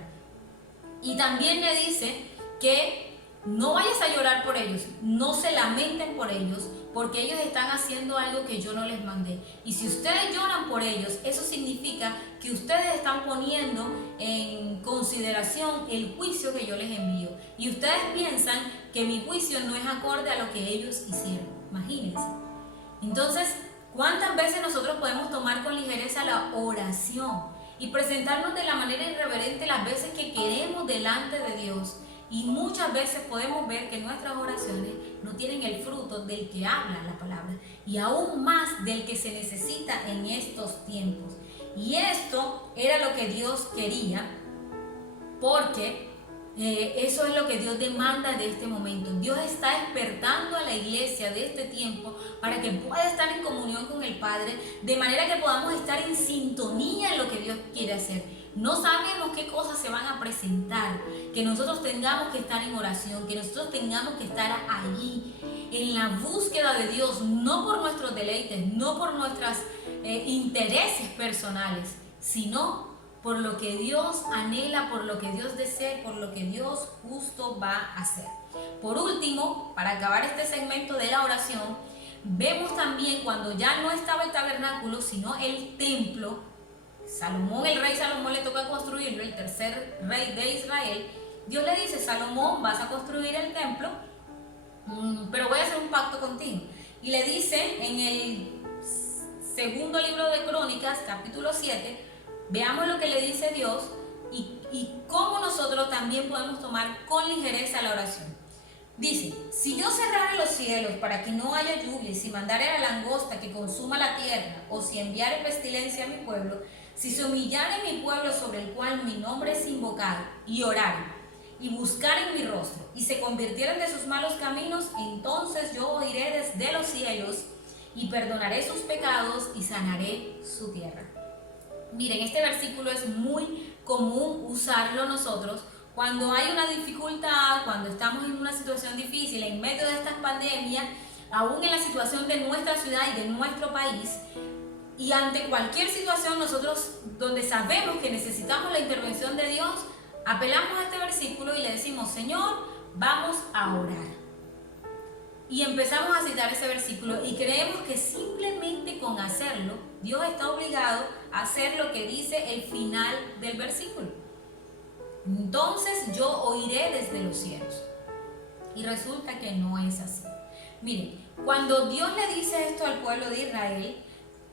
Y también le dice que no vayas a llorar por ellos, no se lamenten por ellos, porque ellos están haciendo algo que yo no les mandé. Y si ustedes lloran por ellos, eso significa que ustedes están poniendo en consideración el juicio que yo les envío. Y ustedes piensan que mi juicio no es acorde a lo que ellos hicieron. Imagínense. Entonces, ¿cuántas veces nosotros podemos tomar con ligereza la oración y presentarnos de la manera irreverente las veces que queremos delante de Dios? Y muchas veces podemos ver que nuestras oraciones no tienen el fruto del que habla la palabra, y aún más del que se necesita en estos tiempos. Y esto era lo que Dios quería, porque eso es lo que Dios demanda de este momento. Dios está despertando a la iglesia de este tiempo para que pueda estar en comunión con el Padre, de manera que podamos estar en sintonía en lo que Dios quiere hacer. No sabemos qué cosas se van a presentar, que nosotros tengamos que estar en oración, que nosotros tengamos que estar allí en la búsqueda de Dios, no por nuestros deleites, no por nuestros intereses personales, sino por lo que Dios anhela, por lo que Dios desea, por lo que Dios justo va a hacer. Por último, para acabar este segmento de la oración, vemos también cuando ya no estaba el tabernáculo, sino el templo. Salomón, el rey Salomón, le toca construirlo, el tercer rey de Israel. Dios le dice: Salomón, vas a construir el templo, pero voy a hacer un pacto contigo. Y le dice en el segundo libro de Crónicas, capítulo 7, veamos lo que le dice Dios y cómo nosotros también podemos tomar con ligereza la oración. Dice: si yo cerrare los cielos para que no haya lluvia, si mandare a la langosta que consuma la tierra, o si enviare pestilencia a mi pueblo, si se humillare mi pueblo sobre el cual mi nombre es invocado, y orare, y buscaren mi rostro, y se convirtieren de sus malos caminos, entonces yo oiré desde los cielos, y perdonaré sus pecados, y sanaré su tierra. Miren, este versículo es muy común usarlo nosotros cuando hay una dificultad, cuando estamos en una situación difícil, en medio de estas pandemias, aún en la situación de nuestra ciudad y de nuestro país. Y ante cualquier situación, nosotros, donde sabemos que necesitamos la intervención de Dios, apelamos a este versículo y le decimos: Señor, vamos a orar. Y empezamos a citar ese versículo y creemos que simplemente con hacerlo, Dios está obligado a hacer lo que dice el final del versículo. Entonces yo oiré desde los cielos. Y resulta que no es así. Miren, cuando Dios le dice esto al pueblo de Israel,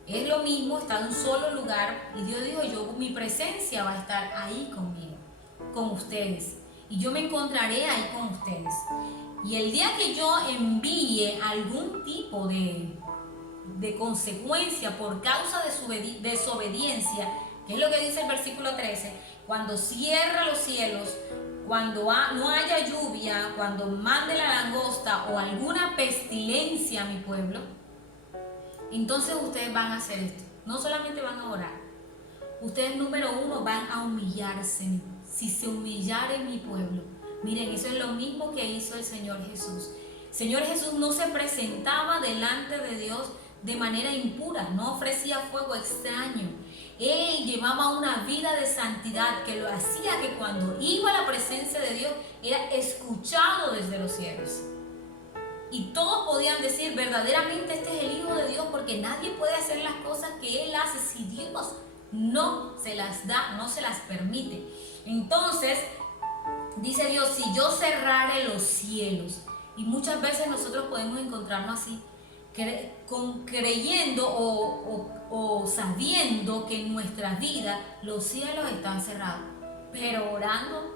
es lo mismo, está en un solo lugar, y Dios dijo: mi presencia va a estar ahí conmigo, con ustedes, y yo me encontraré ahí con ustedes. Y el día que yo envíe algún tipo de consecuencia por causa de su desobediencia, que es lo que dice el versículo 13, cuando cierra los cielos, cuando no haya lluvia, cuando mande la langosta o alguna pestilencia a mi pueblo, entonces ustedes van a hacer esto. No solamente van a orar, ustedes, número uno, van a humillarse. Si se humillare mi pueblo. Miren, eso es lo mismo que hizo el Señor Jesús. El Señor Jesús no se presentaba delante de Dios de manera impura, no ofrecía fuego extraño. Él llevaba una vida de santidad que lo hacía que cuando iba a la presencia de Dios era escuchado desde los cielos. Y todos podían decir: verdaderamente este es el Hijo de Dios, porque nadie puede hacer las cosas que Él hace si Dios no se las da, no se las permite. Entonces, dice Dios: si yo cerrare los cielos. Y muchas veces nosotros podemos encontrarnos así, creyendo o sabiendo que en nuestra vida los cielos están cerrados, pero orando,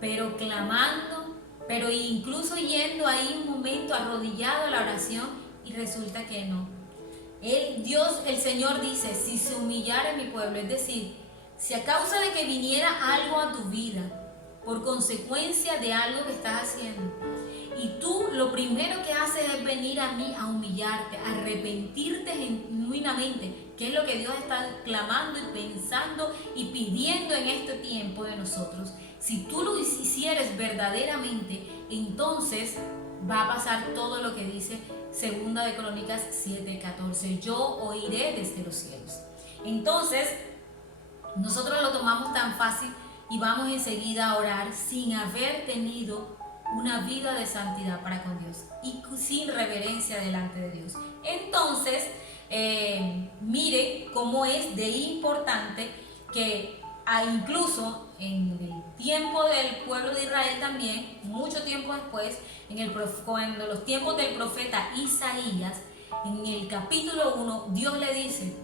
pero clamando, pero incluso yendo ahí un momento arrodillado a la oración, y resulta que no. El Señor dice: si se humillare mi pueblo, es decir, si a causa de que viniera algo a tu vida, por consecuencia de algo que estás haciendo, y tú lo primero que haces es venir a mí a humillarte, a arrepentirte genuinamente, que es lo que Dios está clamando y pensando y pidiendo en este tiempo de nosotros. Si tú lo hicieres verdaderamente, entonces va a pasar todo lo que dice Segunda de Crónicas 7:14. Yo oiré desde los cielos. Entonces, nosotros lo tomamos tan fácil y vamos enseguida a orar sin haber tenido una vida de santidad para con Dios y sin reverencia delante de Dios. Entonces, mire cómo es de importante que incluso en el tiempo del pueblo de Israel también, mucho tiempo después, cuando los tiempos del profeta Isaías, en el capítulo 1, Dios le dice: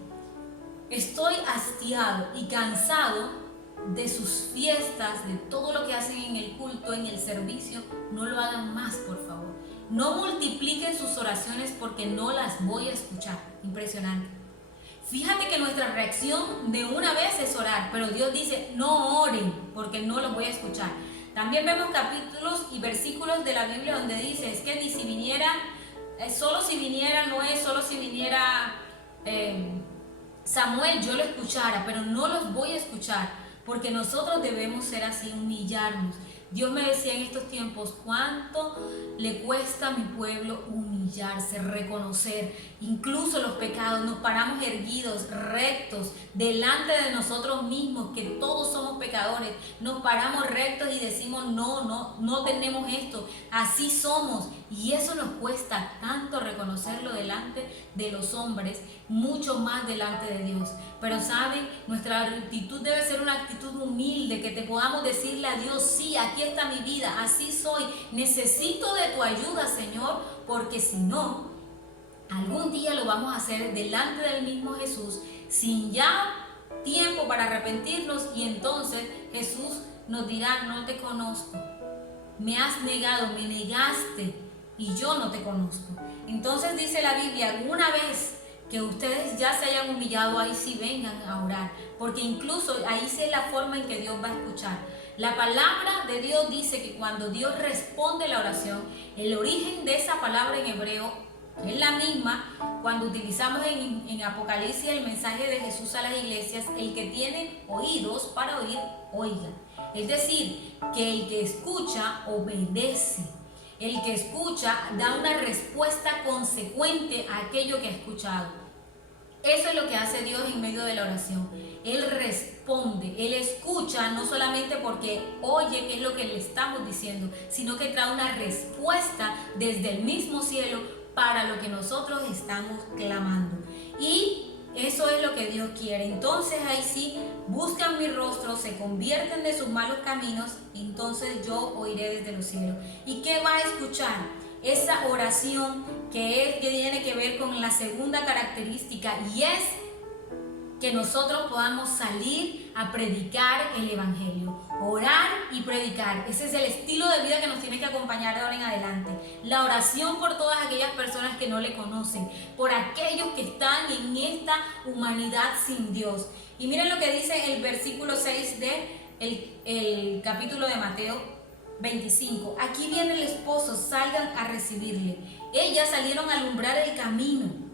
estoy hastiado y cansado de sus fiestas, de todo lo que hacen en el culto, en el servicio. No lo hagan más, por favor. No multipliquen sus oraciones porque no las voy a escuchar. Impresionante. Fíjate que nuestra reacción de una vez es orar, pero Dios dice: no oren porque no los voy a escuchar. También vemos capítulos y versículos de la Biblia donde dice: es que ni si viniera, solo si viniera Noé, solo si viniera Samuel, yo lo escuchara, pero no los voy a escuchar, porque nosotros debemos ser así, humillarnos. Dios me decía en estos tiempos: cuánto le cuesta a mi pueblo humillarse, reconocer incluso los pecados. Nos paramos erguidos, rectos, delante de nosotros mismos, que todos somos pecadores. Nos paramos rectos y decimos: no tenemos esto, así somos. Y eso nos cuesta tanto reconocerlo delante de los hombres, mucho más delante de Dios. Pero saben, nuestra actitud debe ser una actitud humilde, que te podamos decirle a Dios: sí, aquí está mi vida, así soy, necesito de tu ayuda, Señor, porque si no, algún día lo vamos a hacer delante del mismo Jesús, sin ya tiempo para arrepentirnos, y entonces Jesús nos dirá: no te conozco, me has negado, me negaste y yo no te conozco. Entonces dice la Biblia: una vez que ustedes ya se hayan humillado, ahí sí vengan a orar, porque incluso ahí sí es la forma en que Dios va a escuchar. La palabra de Dios dice que cuando Dios responde la oración, el origen de esa palabra en hebreo es la misma cuando utilizamos en Apocalipsis el mensaje de Jesús a las iglesias: el que tiene oídos para oír, oiga. Es decir, que el que escucha obedece. El que escucha da una respuesta consecuente a aquello que ha escuchado. Eso es lo que hace Dios en medio de la oración. Él responde, Él escucha, no solamente porque oye qué es lo que le estamos diciendo, sino que trae una respuesta desde el mismo cielo para lo que nosotros estamos clamando. Y eso es lo que Dios quiere. Entonces ahí sí, buscan mi rostro, se convierten de sus malos caminos, entonces yo oiré desde los cielos. ¿Y qué va a escuchar? Esa oración que tiene que ver con la segunda característica, y es que nosotros podamos salir a predicar el evangelio, orar y predicar. Ese es el estilo de vida que nos tiene que acompañar de ahora en adelante. La oración por todas aquellas personas que no le conocen, por aquellos que están en esta humanidad sin Dios. Y miren lo que dice el versículo 6 del capítulo de Mateo 25. Aquí viene el esposo, salgan a recibirle. Ellas salieron a alumbrar el camino.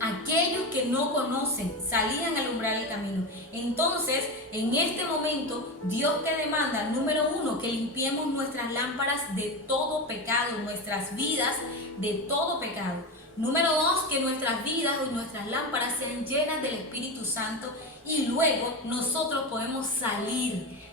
Aquellos que no conocen salían a alumbrar el camino. Entonces, en este momento, Dios te demanda, número uno, que limpiemos nuestras lámparas de todo pecado, nuestras vidas de todo pecado. Número dos, que nuestras vidas y nuestras lámparas sean llenas del Espíritu Santo, y luego nosotros podemos salir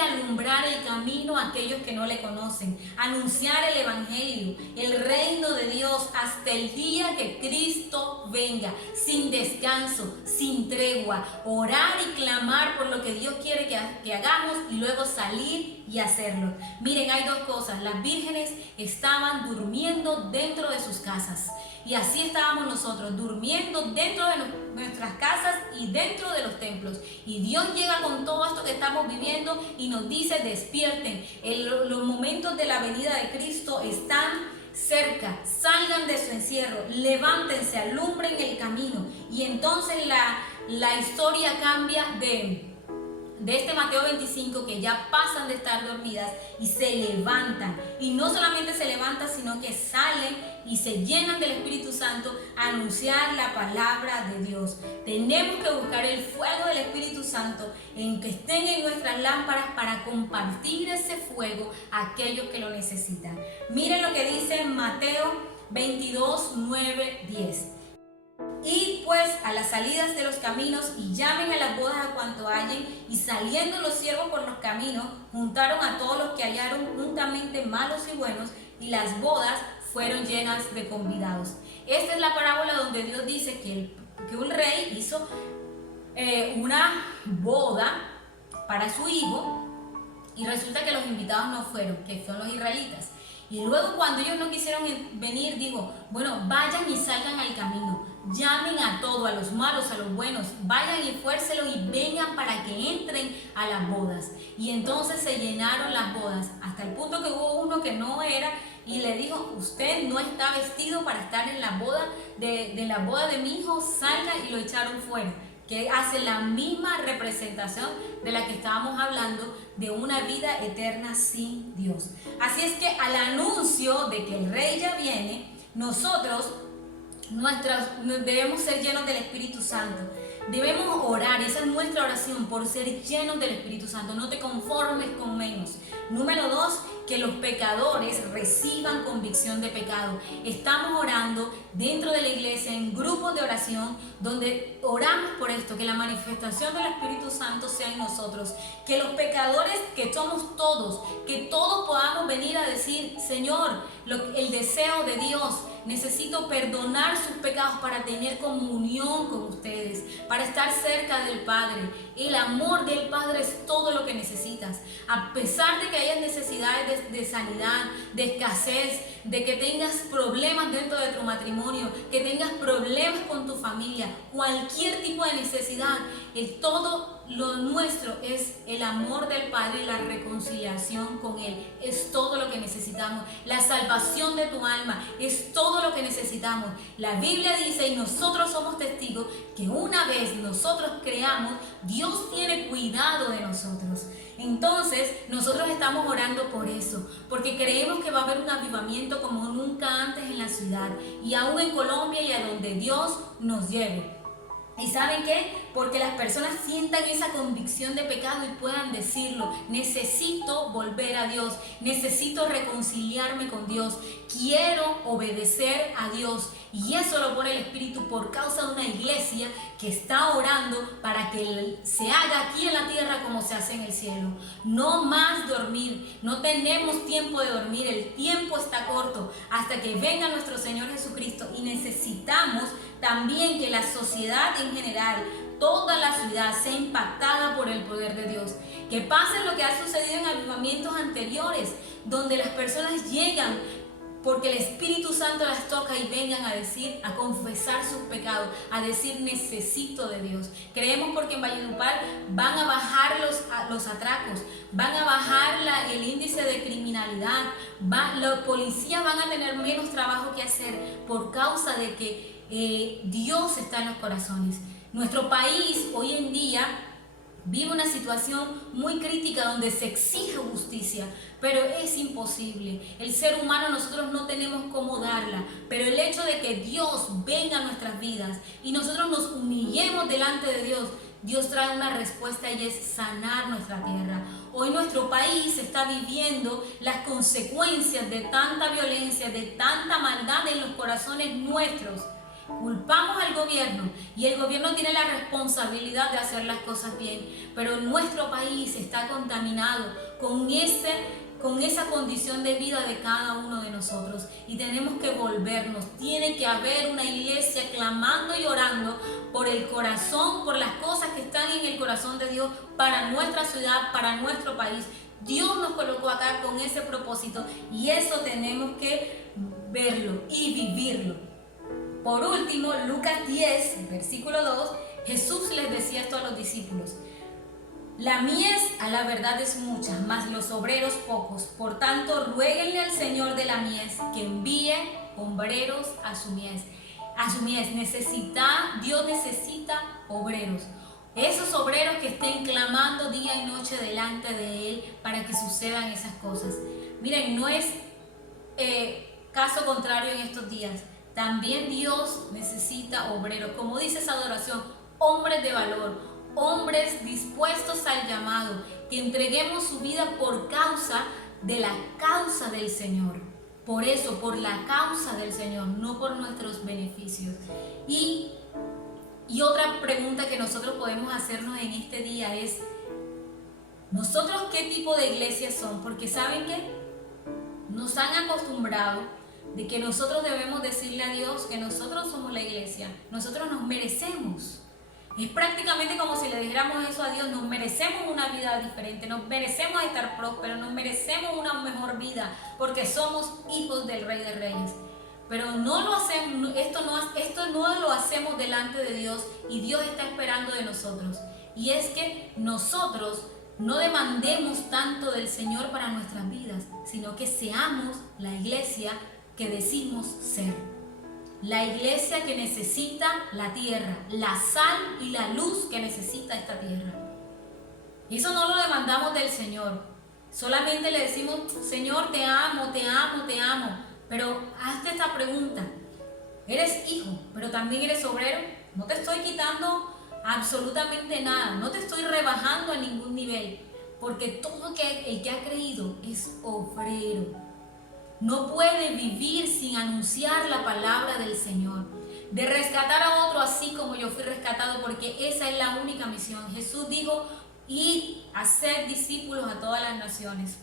a alumbrar el camino a aquellos que no le conocen, anunciar el evangelio, el reino de Dios hasta el día que Cristo venga, sin descanso, sin tregua, orar y clamar por lo que Dios quiere que hagamos, y luego salir y hacerlo. Miren, hay dos cosas: las vírgenes estaban durmiendo dentro de sus casas, y así estábamos nosotros, durmiendo dentro de nuestras casas y dentro de los templos. Y Dios llega con todo esto que estamos viviendo y nos dice: despierten, los momentos de la venida de Cristo están cerca, salgan de su encierro, levántense, alumbren el camino. Y entonces la historia cambia de este Mateo 25, que ya pasan de estar dormidas y se levantan. Y no solamente se levantan, sino que salen y se llenan del Espíritu Santo a anunciar la palabra de Dios. Tenemos que buscar el fuego del Espíritu Santo en que estén en nuestras lámparas para compartir ese fuego a aquellos que lo necesitan. Miren lo que dice Mateo 22, 9, 10. Id pues a las salidas de los caminos y llamen a las bodas a cuanto hallen, y saliendo los siervos por los caminos, juntaron a todos los que hallaron juntamente, malos y buenos, y las bodas fueron llenas de convidados. Esta es la parábola donde Dios dice que un rey hizo una boda para su hijo, y resulta que los invitados no fueron, que son los israelitas. Y luego cuando ellos no quisieron venir, digo, bueno, vayan y salgan al camino, llamen a todos, a los malos, a los buenos, vayan y fuércelos y vengan para que entren a las bodas. Y entonces se llenaron las bodas, hasta el punto que hubo uno que no era, y le dijo, usted no está vestido para estar en la boda de mi hijo, salga, y lo echaron fuera. Que hace la misma representación de la que estábamos hablando, de una vida eterna sin Dios. Así es que al anuncio de que el Rey ya viene, nosotros debemos ser llenos del Espíritu Santo. Debemos orar, esa es nuestra oración, por ser llenos del Espíritu Santo. No te conformes con menos. Número 2, que los pecadores reciban convicción de pecado. Estamos orando dentro de la iglesia en grupos de oración donde oramos por esto, que la manifestación del Espíritu Santo sea en nosotros, que los pecadores, que somos todos, que todos podamos venir a decir, Señor, el deseo de Dios, necesito perdonar sus pecados para tener comunión con ustedes, para estar cerca del Padre. El amor del Padre es todo lo que necesitas. A pesar de que hayas necesidades de sanidad, de escasez, de que tengas problemas dentro de tu matrimonio, que tengas problemas con tu familia, cualquier tipo de necesidad, todo lo nuestro es el amor del Padre y la reconciliación con Él. Es todo lo que necesitamos. La salvación de tu alma es todo lo que necesitamos. La Biblia dice, y nosotros somos testigos, que una vez nosotros creamos, Dios tiene cuidado de nosotros. Entonces, nosotros estamos orando por eso, porque creemos que va a haber un avivamiento como nunca antes en la ciudad, y aún en Colombia y a donde Dios nos lleve. ¿Y saben qué? Porque las personas sientan esa convicción de pecado y puedan decirlo, necesito volver a Dios, necesito reconciliarme con Dios, quiero obedecer a Dios. Y eso lo pone el Espíritu por causa de una iglesia que está orando para que se haga aquí en la tierra como se hace en el cielo. No más dormir, no tenemos tiempo de dormir, el tiempo está corto hasta que venga nuestro Señor Jesucristo, y necesitamos también que la sociedad en general, toda la ciudad, sea impactada por el poder de Dios. Que pase lo que ha sucedido en avivamientos anteriores, donde las personas llegan porque el Espíritu Santo las toca y vengan a decir, a confesar sus pecados, a decir necesito de Dios. Creemos porque en Valledupar van a bajar los atracos, van a bajar el índice de criminalidad, los policías van a tener menos trabajo que hacer por causa de que Dios está en los corazones. Nuestro país hoy en día vive una situación muy crítica donde se exige justicia, pero es imposible. El ser humano, nosotros no tenemos cómo darla, pero el hecho de que Dios venga a nuestras vidas y nosotros nos humillemos delante de Dios, Dios trae una respuesta, y es sanar nuestra tierra. Hoy nuestro país está viviendo las consecuencias de tanta violencia, de tanta maldad en los corazones nuestros. Culpamos al gobierno, y el gobierno tiene la responsabilidad de hacer las cosas bien, pero nuestro país está contaminado con esa condición de vida de cada uno de nosotros, y tenemos que volvernos. Tiene que haber una iglesia clamando y orando por el corazón, por las cosas que están en el corazón de Dios para nuestra ciudad, para nuestro país. Dios nos colocó acá con ese propósito, y eso tenemos que verlo y vivirlo. Por último, Lucas 10, versículo 2, Jesús les decía esto a los discípulos: la mies a la verdad es mucha, mas los obreros pocos. Por tanto, ruéguenle al Señor de la mies que envíe obreros a su mies. Dios necesita obreros. Esos obreros que estén clamando día y noche delante de Él para que sucedan esas cosas. Miren, no es caso contrario en estos días. También Dios necesita obreros, como dice esa adoración, hombres de valor, hombres dispuestos al llamado, que entreguemos su vida por causa de la causa del Señor. por eso, por la causa del Señor, no por nuestros beneficios. Y otra pregunta que nosotros podemos hacernos en este día es, ¿nosotros qué tipo de iglesia son? Porque ¿saben qué? Nos han acostumbrado de que nosotros debemos decirle a Dios que nosotros somos la iglesia, nosotros nos merecemos. Es prácticamente como si le dijéramos eso a Dios, nos merecemos una vida diferente, nos merecemos estar prósperos, nos merecemos una mejor vida, porque somos hijos del Rey de Reyes. Pero no lo hacemos, esto no lo hacemos delante de Dios, y Dios está esperando de nosotros. Y es que nosotros no demandemos tanto del Señor para nuestras vidas, sino que seamos la iglesia que decimos ser. La iglesia que necesita la tierra, la sal y la luz que necesita esta tierra. Eso no lo demandamos del Señor. Solamente le decimos, Señor, te amo, te amo, te amo. Pero hazte esta pregunta. Eres hijo, pero también eres obrero. No te estoy quitando absolutamente nada. No te estoy rebajando a ningún nivel. Porque todo el que ha creído es obrero. No puede vivir sin anunciar la palabra del Señor, de rescatar a otro así como yo fui rescatado, porque esa es la única misión. Jesús dijo, id a ser discípulos a todas las naciones.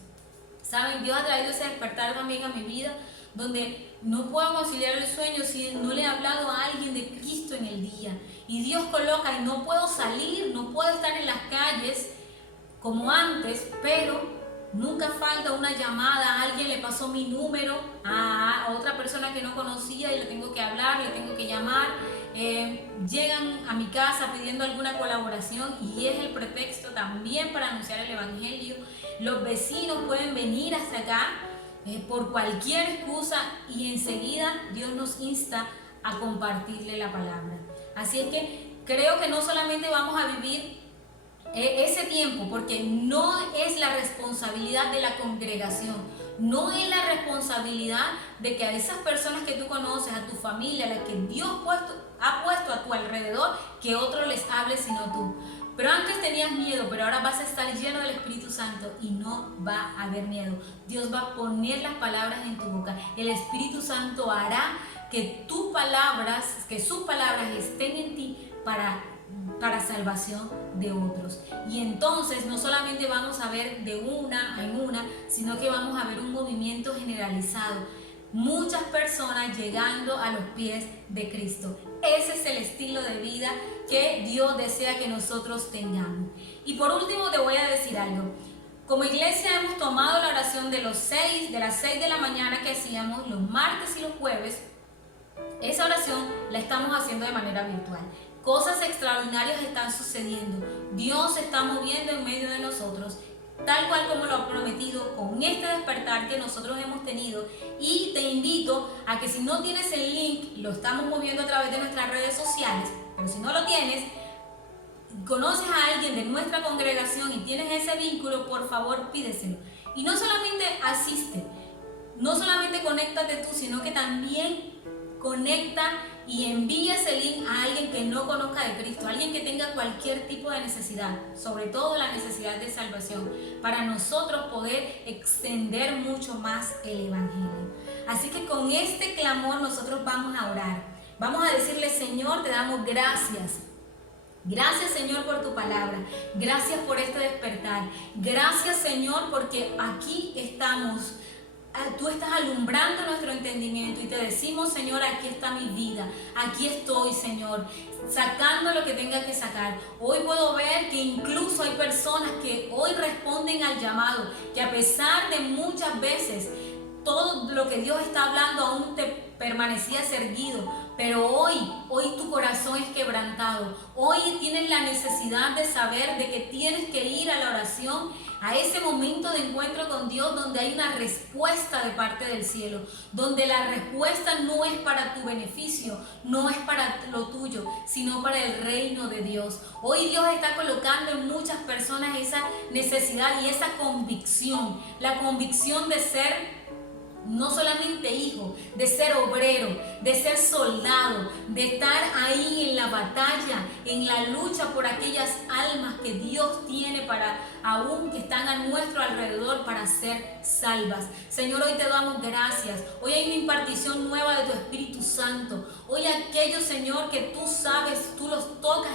¿Saben? Dios ha traído ese despertar también a mi vida, donde no puedo conciliar el sueño si no le he hablado a alguien de Cristo en el día. Y Dios coloca, y no puedo salir, no puedo estar en las calles como antes, pero nunca falta una llamada. Alguien le pasó mi número a otra persona que no conocía y le tengo que hablar, le tengo que llamar. Llegan a mi casa pidiendo alguna colaboración y es el pretexto también para anunciar el Evangelio. Los vecinos pueden venir hasta acá por cualquier excusa y enseguida Dios nos insta a compartirle la palabra. Así es que creo que no solamente vamos a vivir ese tiempo, porque no es la responsabilidad de la congregación, no es la responsabilidad de que a esas personas que tú conoces, a tu familia, a las que Dios ha puesto a tu alrededor, que otro les hable sino tú. Pero antes tenías miedo, pero ahora vas a estar lleno del Espíritu Santo y no va a haber miedo. Dios va a poner las palabras en tu boca. El Espíritu Santo hará que sus palabras estén en ti para salvación de otros. Y entonces no solamente vamos a ver de una en una, sino que vamos a ver un movimiento generalizado. Muchas personas llegando a los pies de Cristo. Ese es el estilo de vida que Dios desea que nosotros tengamos. Y por último te voy a decir algo. Como iglesia hemos tomado la oración de las 6 de la mañana que hacíamos los martes y los jueves. Esa oración la estamos haciendo de manera virtual. Cosas extraordinarias están sucediendo. Dios se está moviendo en medio de nosotros, tal cual como lo ha prometido con este despertar que nosotros hemos tenido. Y te invito a que si no tienes el link, lo estamos moviendo a través de nuestras redes sociales, pero si no lo tienes, conoces a alguien de nuestra congregación y tienes ese vínculo, por favor pídeselo. Y no solamente asiste, no solamente conéctate tú, sino que también conecta y envía ese link a alguien que no conozca de Cristo, alguien que tenga cualquier tipo de necesidad, sobre todo la necesidad de salvación, para nosotros poder extender mucho más el Evangelio. Así que con este clamor nosotros vamos a orar. Vamos a decirle, Señor, te damos gracias. Gracias, Señor, por tu palabra. Gracias por este despertar. Gracias, Señor, porque aquí estamos. Tú estás alumbrando nuestro entendimiento y te decimos, Señor, aquí está mi vida, aquí estoy, Señor, sacando lo que tenga que sacar. Hoy puedo ver que incluso hay personas que hoy responden al llamado, que a pesar de muchas veces todo lo que Dios está hablando aún te permanecías erguido, pero hoy tu corazón es quebrantado. Hoy tienes la necesidad de saber de que tienes que ir a la oración, a ese momento de encuentro con Dios donde hay una respuesta de parte del cielo, donde la respuesta no es para tu beneficio, no es para lo tuyo, sino para el reino de Dios. Hoy Dios está colocando en muchas personas esa necesidad y esa convicción, la convicción de ser no solamente hijo, de ser obrero, de ser soldado, de estar ahí en la batalla, en la lucha por aquellas almas que Dios tiene para aún que están a nuestro alrededor para ser salvas. Señor, hoy te damos gracias. Hoy hay una impartición nueva de tu Espíritu Santo. Hoy aquellos, Señor, que tú sabes, tú los tocas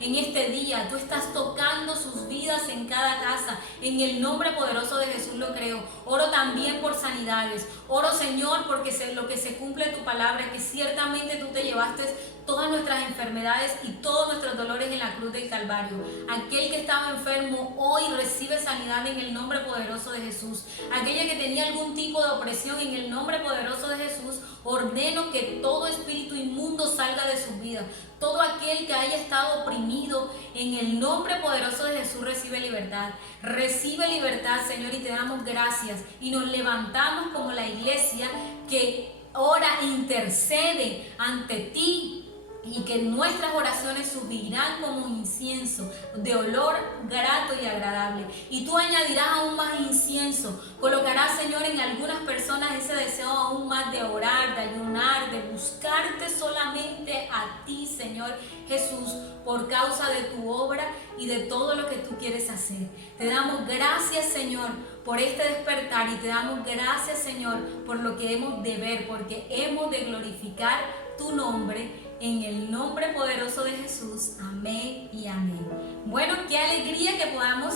en este día. Tú estás tocando sus vidas en cada casa. En el nombre poderoso de Jesús lo creo. Oro también por sanidades. Oro, Señor, porque lo que se cumple tu palabra, que ciertamente tú te llevaste todas nuestras enfermedades y todos nuestros dolores en la cruz del Calvario. Aquel que estaba enfermo hoy recibe sanidad en el nombre poderoso de Jesús. Aquella que tenía algún tipo de opresión, en el nombre poderoso de Jesús, ordeno que todo espíritu inmundo salga de sus vidas. Todo aquel que haya estado oprimido, en el nombre poderoso de Jesús recibe libertad. Recibe libertad, Señor, y te damos gracias. Y nos levantamos como la iglesia que ora, intercede ante ti, y que nuestras oraciones subirán como un incienso de olor grato y agradable. Y tú añadirás aún más incienso. Colocarás, Señor, en algunas personas ese deseo aún más de orar, de ayunar, de buscarte solamente a ti, Señor Jesús, por causa de tu obra y de todo lo que tú quieres hacer. Te damos gracias, Señor, por este despertar, y te damos gracias, Señor, por lo que hemos de ver, porque hemos de glorificar tu nombre. En el nombre poderoso de Jesús, amén y amén. Bueno, qué alegría que podamos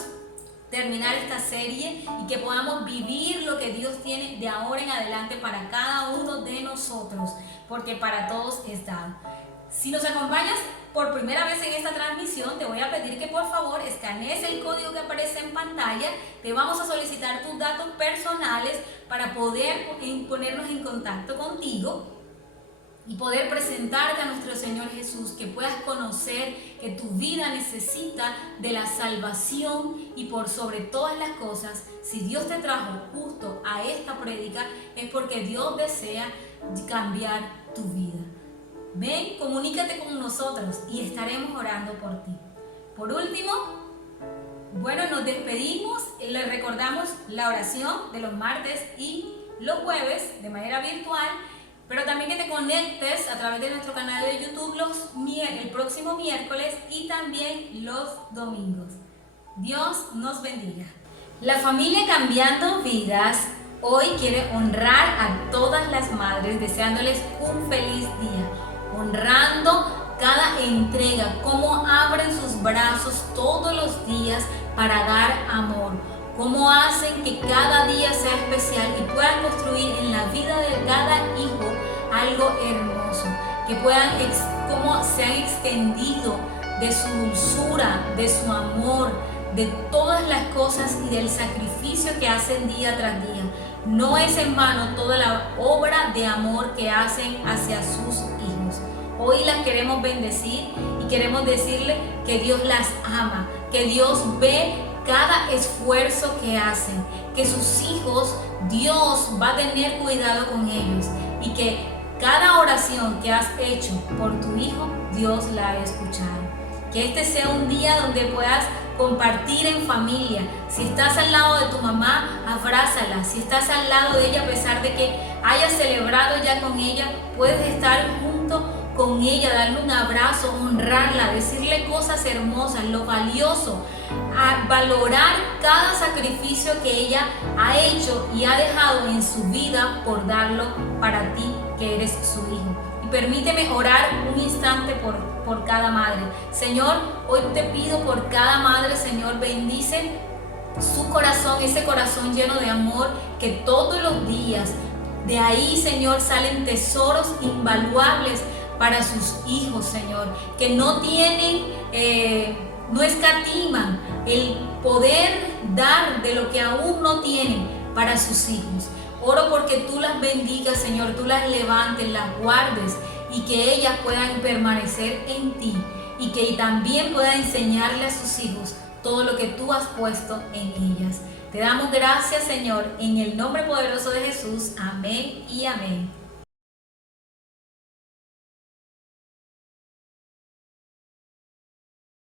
terminar esta serie y que podamos vivir lo que Dios tiene de ahora en adelante para cada uno de nosotros, porque para todos es dado. Si nos acompañas por primera vez en esta transmisión, te voy a pedir que por favor escanees el código que aparece en pantalla. Te vamos a solicitar tus datos personales para poder ponernos en contacto contigo y poder presentarte a nuestro Señor Jesús, que puedas conocer que tu vida necesita de la salvación, y por sobre todas las cosas, si Dios te trajo justo a esta prédica, es porque Dios desea cambiar tu vida. Ven, comunícate con nosotros y estaremos orando por ti. Por último, bueno, nos despedimos, les recordamos la oración de los martes y los jueves de manera virtual, pero también que te conectes a través de nuestro canal de YouTube el próximo miércoles y también los domingos. Dios nos bendiga. La familia Cambiando Vidas hoy quiere honrar a todas las madres, deseándoles un feliz día, honrando cada entrega, cómo abren sus brazos todos los días para dar amor, cómo hacen que cada día sea especial y puedan construir en la vida de cada hijo algo hermoso, que puedan, como se han extendido de su dulzura, de su amor, de todas las cosas y del sacrificio que hacen día tras día. No es en vano toda la obra de amor que hacen hacia sus hijos. Hoy las queremos bendecir y queremos decirle que Dios las ama, que Dios ve cada esfuerzo que hacen, que sus hijos, Dios va a tener cuidado con ellos, y que cada oración que has hecho por tu hijo, Dios la ha escuchado. Que este sea un día donde puedas compartir en familia. Si estás al lado de tu mamá, abrázala. Si estás al lado de ella, a pesar de que hayas celebrado ya con ella, puedes estar junto con ella, darle un abrazo, honrarla, decirle cosas hermosas, lo valioso, a valorar cada sacrificio que ella ha hecho y ha dejado en su vida por darlo para ti, que eres su hijo. Y permíteme orar un instante por cada madre. Señor, hoy te pido por cada madre, Señor, bendice su corazón, ese corazón lleno de amor, que todos los días de ahí, Señor, salen tesoros invaluables para sus hijos, Señor, que no tienen, no escatiman el poder dar de lo que aún no tienen para sus hijos. Oro porque tú las bendigas, Señor, tú las levantes, las guardes, y que ellas puedan permanecer en ti, y que también puedan enseñarle a sus hijos todo lo que tú has puesto en ellas. Te damos gracias, Señor, en el nombre poderoso de Jesús. Amén y amén.